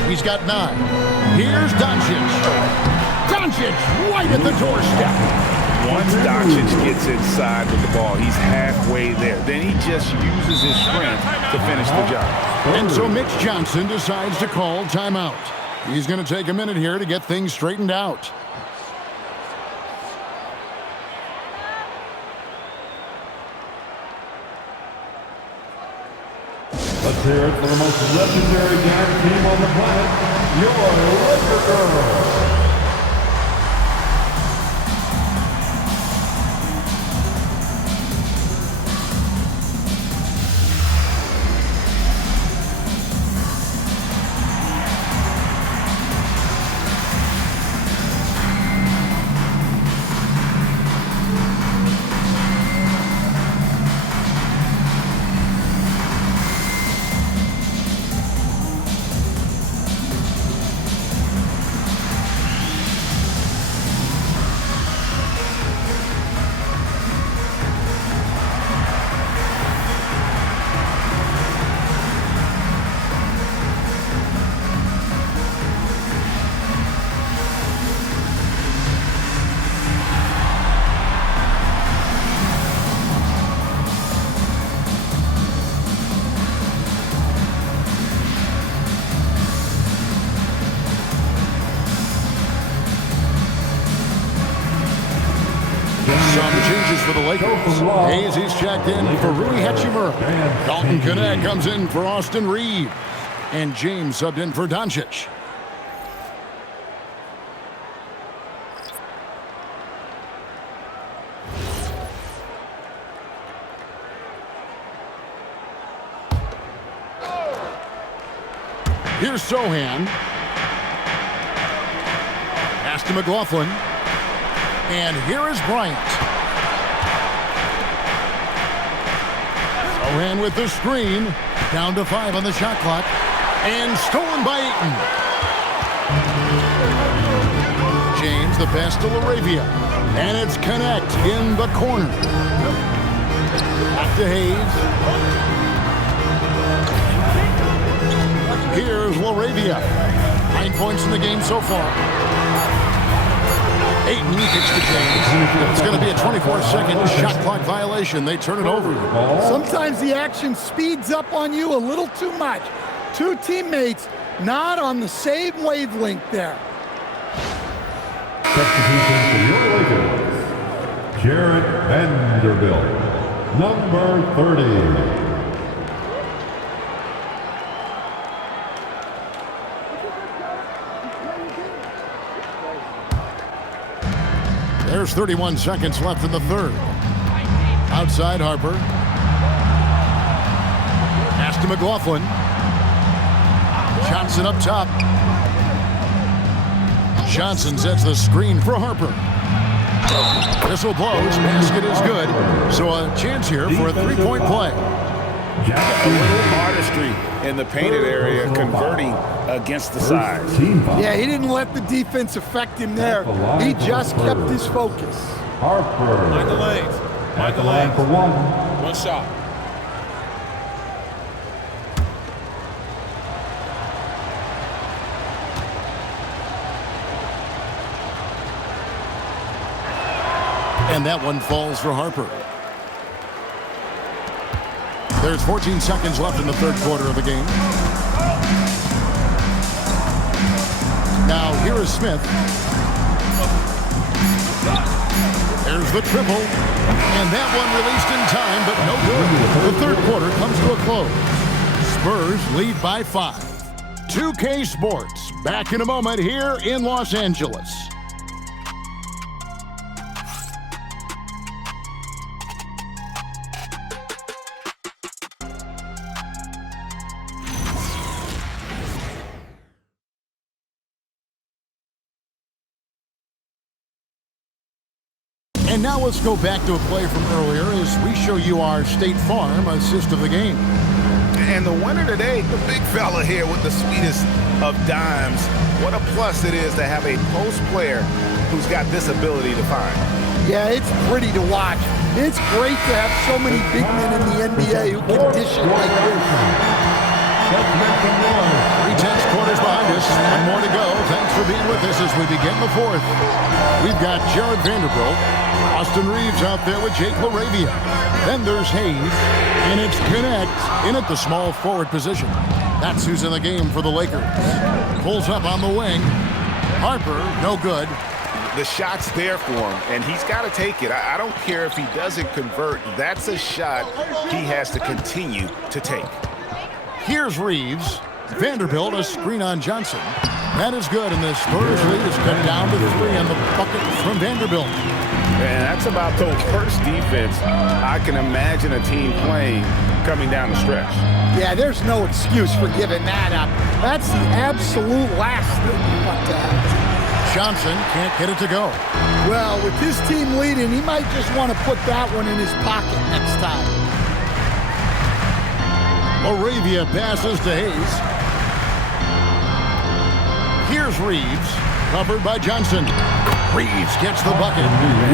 He's got 9. Here's Doncic. Doncic right at the doorstep. Once Doncic gets inside with the ball, he's halfway there. Then he just uses his strength to finish the job. And so Mitch Johnson decides to call timeout. He's going to take a minute here to get things straightened out. Let's hear it for the most legendary dance team on the planet, your Laker Girls. Some changes for the Lakers. Hayes is checked in for Rui Hachimura. Dalton Knecht comes in for Austin Reeves. And James subbed in for Doncic. Here's Sohan. Pass to McLaughlin. And here is Bryant. Sohan with the screen. Down to 5 on the shot clock. And stolen by Ayton. James, the pass to LaRavia. And it's Knecht in the corner. Back to Hayes. Here's LaRavia. 9 points in the game so far. Ayton kicks to James. It's going to be a 24-second shot clock violation. They turn it over. Sometimes the action speeds up on you a little too much. Two teammates not on the same wavelength there. Substitution for your Lakers, Jarrett Vanderbilt, number 30. There's 31 seconds left in the third. Outside Harper. Pass to McLaughlin. Johnson up top. Johnson sets the screen for Harper. Whistle blows. Basket is good. So a chance here for a three-point play. A little artistry in the painted area, converting against the size. Yeah, he didn't let the defense affect him there. He just kept his focus. Harper. Mind the lanes. At the line for one. One shot. And that one falls for Harper. There's 14 seconds left in the third quarter of the game. Now here is Smith. There's the triple. And that one released in time, but no good. The third quarter comes to a close. Spurs lead by 5. 2K Sports, back in a moment here in Los Angeles. And now let's go back to a play from earlier as we show you our State Farm assist of the game. And the winner today, the big fella here with the sweetest of dimes. What a plus it is to have a post player who's got this ability to find. Yeah, it's pretty to watch. It's great to have so many big men in the NBA who can dish it like this. 3/10 quarters behind us. this. One more to go. Thanks for being with us as we begin the fourth. We've got Jared Vanderbilt, Austin Reeves out there with Jake LaRavia. Then there's Hayes, and it's Connect in at the small forward position. That's who's in the game for the Lakers. Pulls up on the wing. Harper, no good. The shot's there for him, and he's got to take it. I don't care if he doesn't convert. That's a shot he has to continue to take. Here's Reeves. Vanderbilt, a screen on Johnson. That is good, and the Spurs lead is cut down to 3 on the bucket from Vanderbilt. And that's about the worst defense I can imagine a team playing coming down the stretch. Yeah, there's no excuse for giving that up. That's the absolute last thing you want to have. Johnson can't get it to go. Well, with his team leading, he might just want to put that one in his pocket next time. LaRavia passes to Hayes. Here's Reeves, covered by Johnson. Reeves gets the bucket.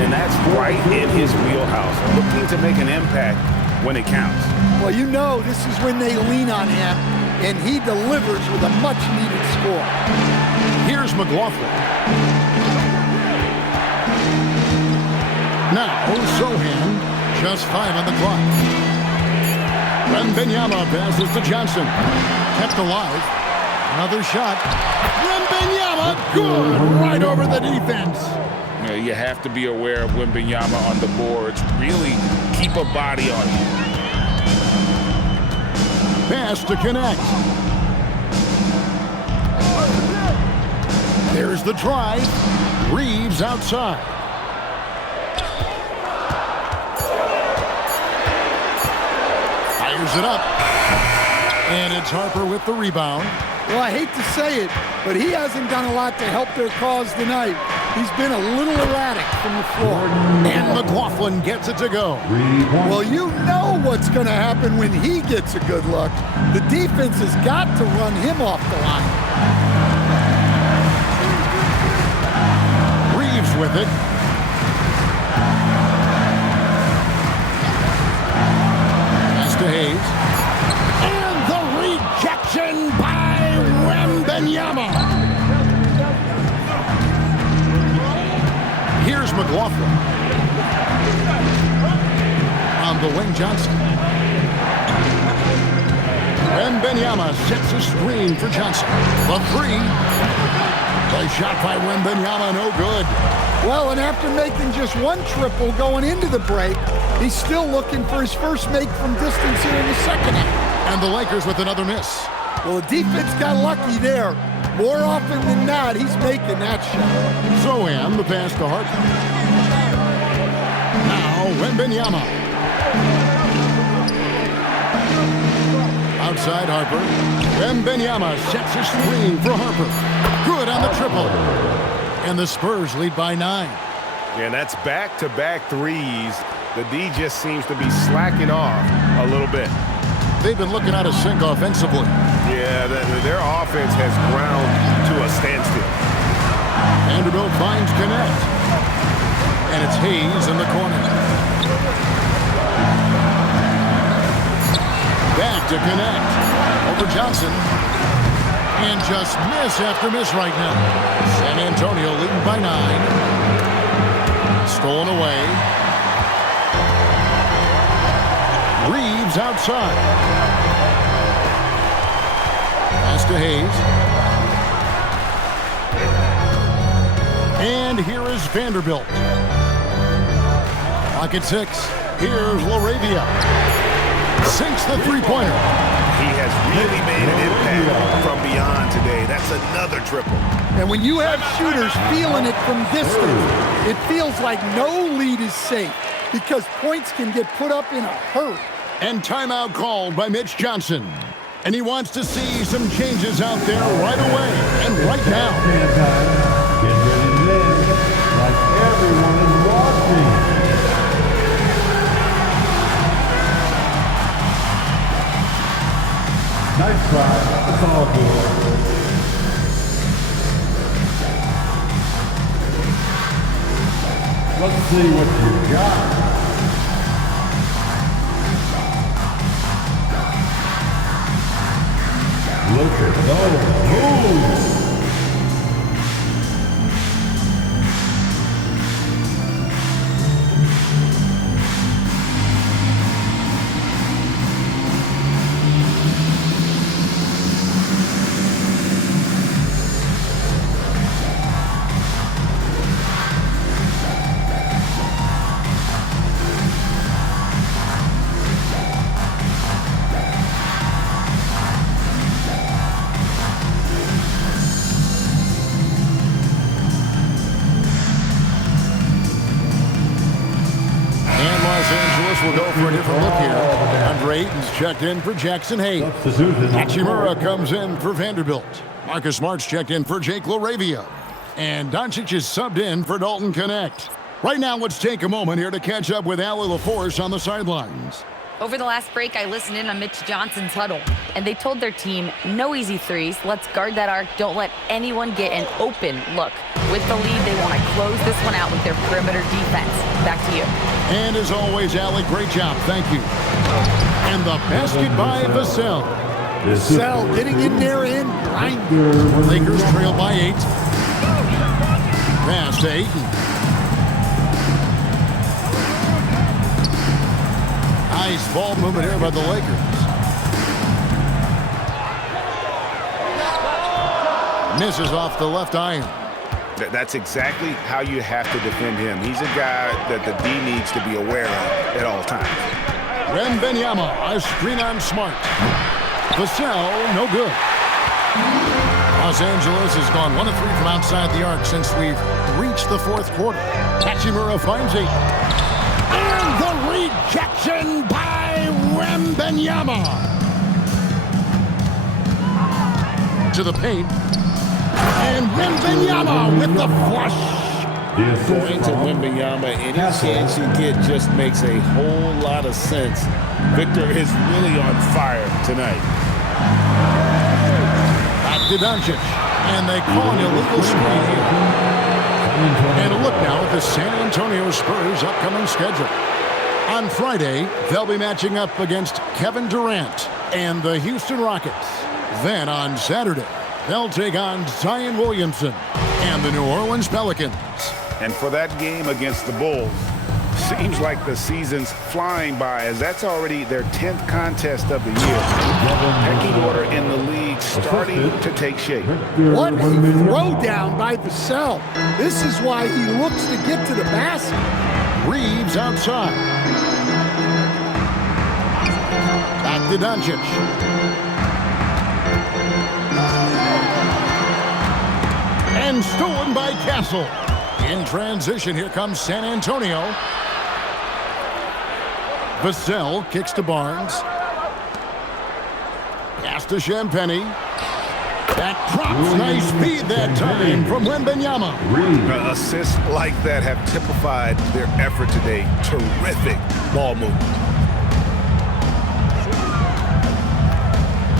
And that's right in his wheelhouse, looking to make an impact when it counts. Well, you know this is when they lean on him, and he delivers with a much-needed score. Here's McLaughlin. Now, Sohan, just 5 on the clock. Wembanyama passes to Johnson. Kept alive. Another shot. Wembanyama, good, right over the defense. You have to be aware of Wembanyama on the boards. Really keep a body on him. Pass to Connect. There's the drive. Reeves outside. Fires it up. And it's Harper with the rebound. Well, I hate to say it, but he hasn't done a lot to help their cause tonight. He's been a little erratic from the floor. And McLaughlin gets it to go. Well, you know what's going to happen when he gets a good look. The defense has got to run him off the line. Reeves with it. Pass to Hayes. And the rejection by Wembanyama. Here's McLaughlin. On the wing, Johnson. Wembanyama sets a screen for Johnson. The 3. The shot by Wembanyama, no good. Well, and after making just one triple going into the break, he's still looking for his first make from distance here in the second half. And the Lakers with another miss. Well, the defense got lucky there. More often than not, he's making that shot. Sohan, the pass to Harper. Now, Wembanyama. Outside Harper. Wembanyama sets a screen for Harper. Good on the triple. And the Spurs lead by 9. And that's back-to-back threes. The D just seems to be slacking off a little bit. They've been looking out of sync offensively. Yeah, their offense has ground to a standstill. Vanderbilt finds Connect. And it's Hayes in the corner. Back to Connect. Over Johnson. And just miss after miss right now. San Antonio leading by 9. Stolen away. Reeves outside. Pass to Hayes. And here is Vanderbilt. Clock at 6. Here's LaRavia. Sinks the three-pointer. He has really made an impact from beyond today. That's another triple. And when you have shooters feeling it from distance, it feels like no lead is safe because points can get put up in a hurry. And timeout called by Mitch Johnson. And he wants to see some changes out there right away and right now. Get ready to live like everyone is watching. Nice try. It's all good. Let's see what you got. Look at those moves. for a different look here. Andre Ayton's checked in for Jackson Hayes. Hachimura comes in for Vanderbilt. Marcus Smart's checked in for Jake LaRavia. And Doncic is subbed in for Dalton Connect. Right now, let's take a moment here to catch up with Allie LaForce on the sidelines. Over the last break, I listened in on Mitch Johnson's huddle, and they told their team, no easy threes, let's guard that arc, don't let anyone get an open look. With the lead, they want to close this one out with their perimeter defense. Back to you. And as always, Allie, great job. Thank you. And the basket by Vassell. Vassell getting in there and grinding. Lakers trail by 8. Pass to Ayton. Nice ball movement here by the Lakers. Misses off the left iron. That's exactly how you have to defend him. He's a guy that the D needs to be aware of at all times. Wembanyama, a screen on Smart. Vassell, no good. Los Angeles has gone 1 of 3 from outside the arc since we've reached the fourth quarter. Hachimura finds Ayton. And the rejection by Wembanyama. To the paint. And Wembanyama with the flush. Going to Wembanyama, any chance you get just makes a whole lot of sense. Victor is really on fire tonight. Back to Doncic. And they call an illegal screen here. And a look now at the San Antonio Spurs' upcoming schedule. On Friday, they'll be matching up against Kevin Durant and the Houston Rockets. Then on Saturday, they'll take on Zion Williamson and the New Orleans Pelicans. And for that game against the Bulls, seems like the season's flying by, as that's already their 10th contest of the year. Pecking order in the league starting to take shape. What a throwdown by Vassell. This is why he looks to get to the basket. Reeves outside. Back to Doncic. And stolen by Castle. In transition, here comes San Antonio. Vassell kicks to Barnes. Pass to Champagny. That drops. Nice speed that time from Wembanyama. Assists like that have typified their effort today. Terrific ball movement.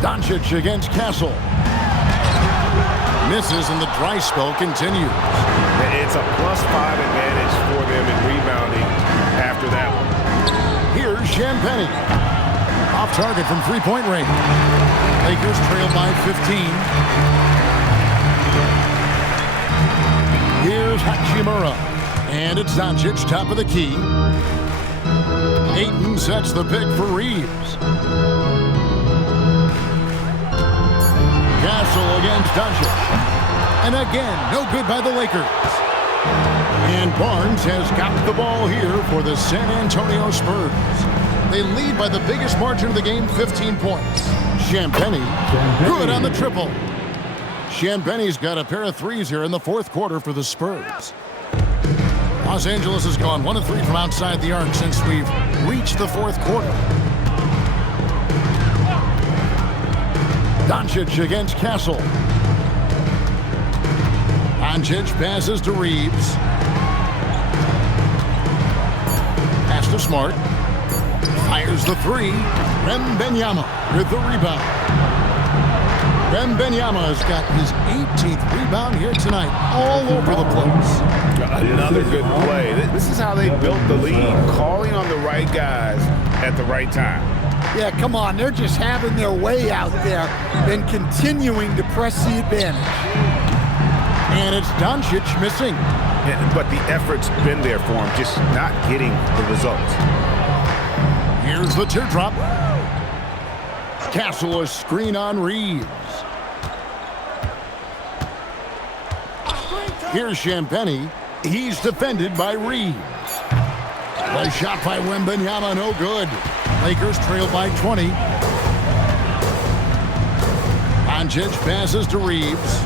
Doncic against Castle. Misses and the dry spell continues. It's a +5 advantage for them in rebounding after that one. Here's Champagny. Off target from three-point range. Lakers trail by 15. Here's Hachimura. And it's Doncic, top of the key. Ayton sets the pick for Reeves. Castle against Doncic. And again, no good by the Lakers. And Barnes has got the ball here for the San Antonio Spurs. They lead by the biggest margin of the game, 15 points. Champagny, good on the triple. Champagny's got a pair of threes here in the fourth quarter for the Spurs. Los Angeles has gone 1 of 3 from outside the arc since we've reached the fourth quarter. Doncic against Castle. Doncic passes to Reeves. Pass to Smart. Fires the three. Wembanyama with the rebound. Wembanyama has got his 18th rebound here tonight, all over the place. Another good play. This is how they built the lead, calling on the right guys at the right time. Yeah, come on. They're just having their way out there and continuing to press the advantage. And it's Doncic missing. But the effort's been there for him, just not getting the results. Here's the teardrop. Castle a screen on Reeves. Here's Champagny. He's defended by Reeves. The shot by Wembanyama, no good. Lakers trail by 20. Doncic passes to Reeves.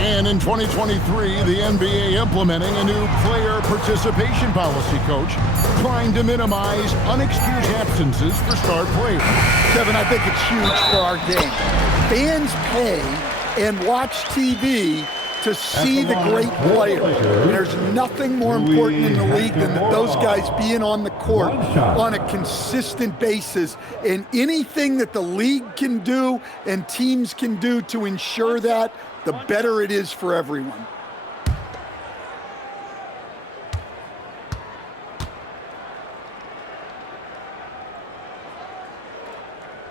And in 2023, the NBA implementing a new player participation policy, Coach, trying to minimize unexcused absences for star players. Kevin, I think it's huge for our game. Fans pay and watch TV to see the great player. There's nothing more important in the league than those guys being on the court on a consistent basis. And anything that the league can do and teams can do to ensure that, the better it is for everyone.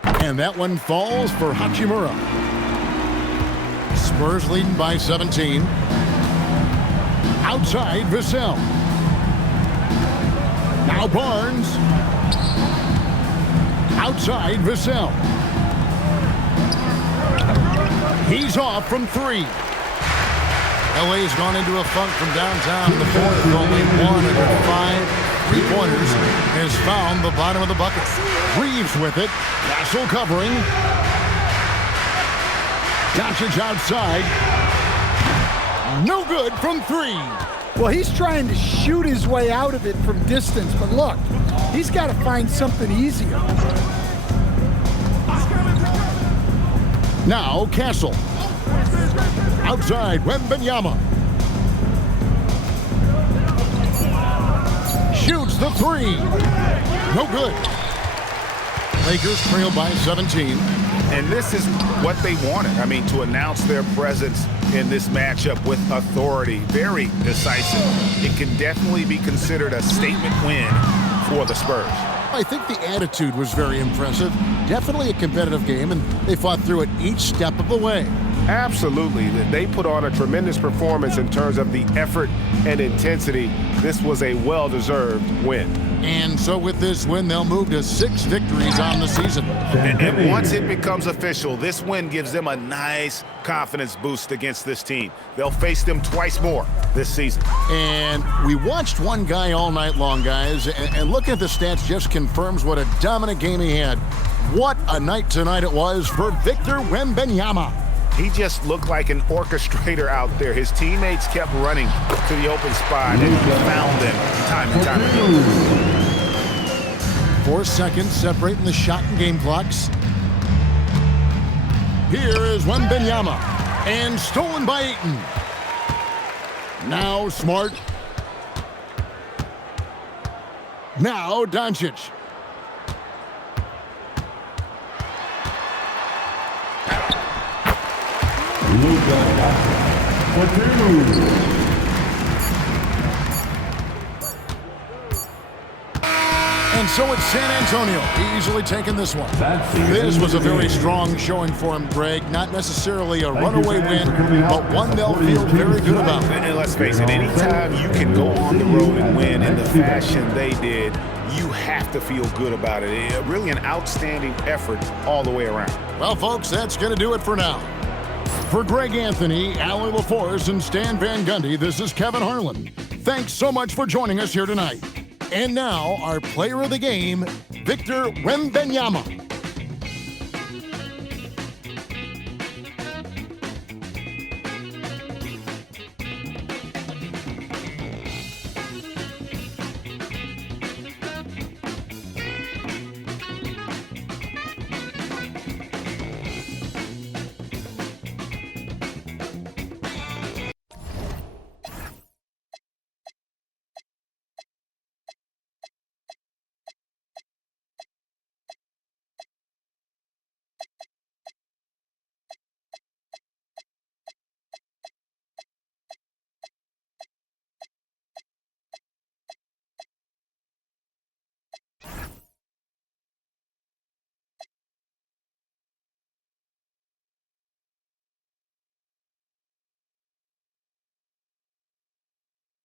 And that one falls for Hachimura. Spurs leading by 17. Outside, Vassell. Now Barnes. Outside, Vassell. He's off from 3. LA's gone into a funk from downtown. The fourth, only 1 of their 5 3-pointers, has found the bottom of the bucket. Reeves with it. Castle covering. Doncic outside. No good from 3. Well, he's trying to shoot his way out of it from distance, but look, he's got to find something easier. Now Castle. Outside, Wembanyama. Shoots the 3. No good. Lakers trail by 17. And this is what they wanted. I mean, to announce their presence in this matchup with authority. Very decisive. It can definitely be considered a statement win for the Spurs. I think the attitude was very impressive. Definitely a competitive game, and they fought through it each step of the way. Absolutely. They put on a tremendous performance in terms of the effort and intensity. This was a well-deserved win. And so with this win, they'll move to 6 victories on the season. And once it becomes official, this win gives them a nice confidence boost against this team. They'll face them twice more this season. And we watched one guy all night long, guys, and looking at the stats just confirms what a dominant game he had. What a night tonight it was for Victor Wembanyama. He just looked like an orchestrator out there. His teammates kept running to the open spot and he found them time and time again. 4 seconds separating the shot and game clocks. Here is Wembanyama, and stolen by Ayton. Now Smart. Now Doncic. And so it's San Antonio easily taking this one. This was a very strong showing for him, Greg. Not necessarily a runaway win, but one they'll feel very good about. And let's face it, anytime you can go on the road and win in the fashion they did, you have to feel good about it. Really an outstanding effort all the way around. Well, folks, that's going to do it for now. For Greg Anthony, Allie LaForce, and Stan Van Gundy, this is Kevin Harlan. Thanks so much for joining us here tonight. And now, our player of the game, Victor Wembanyama.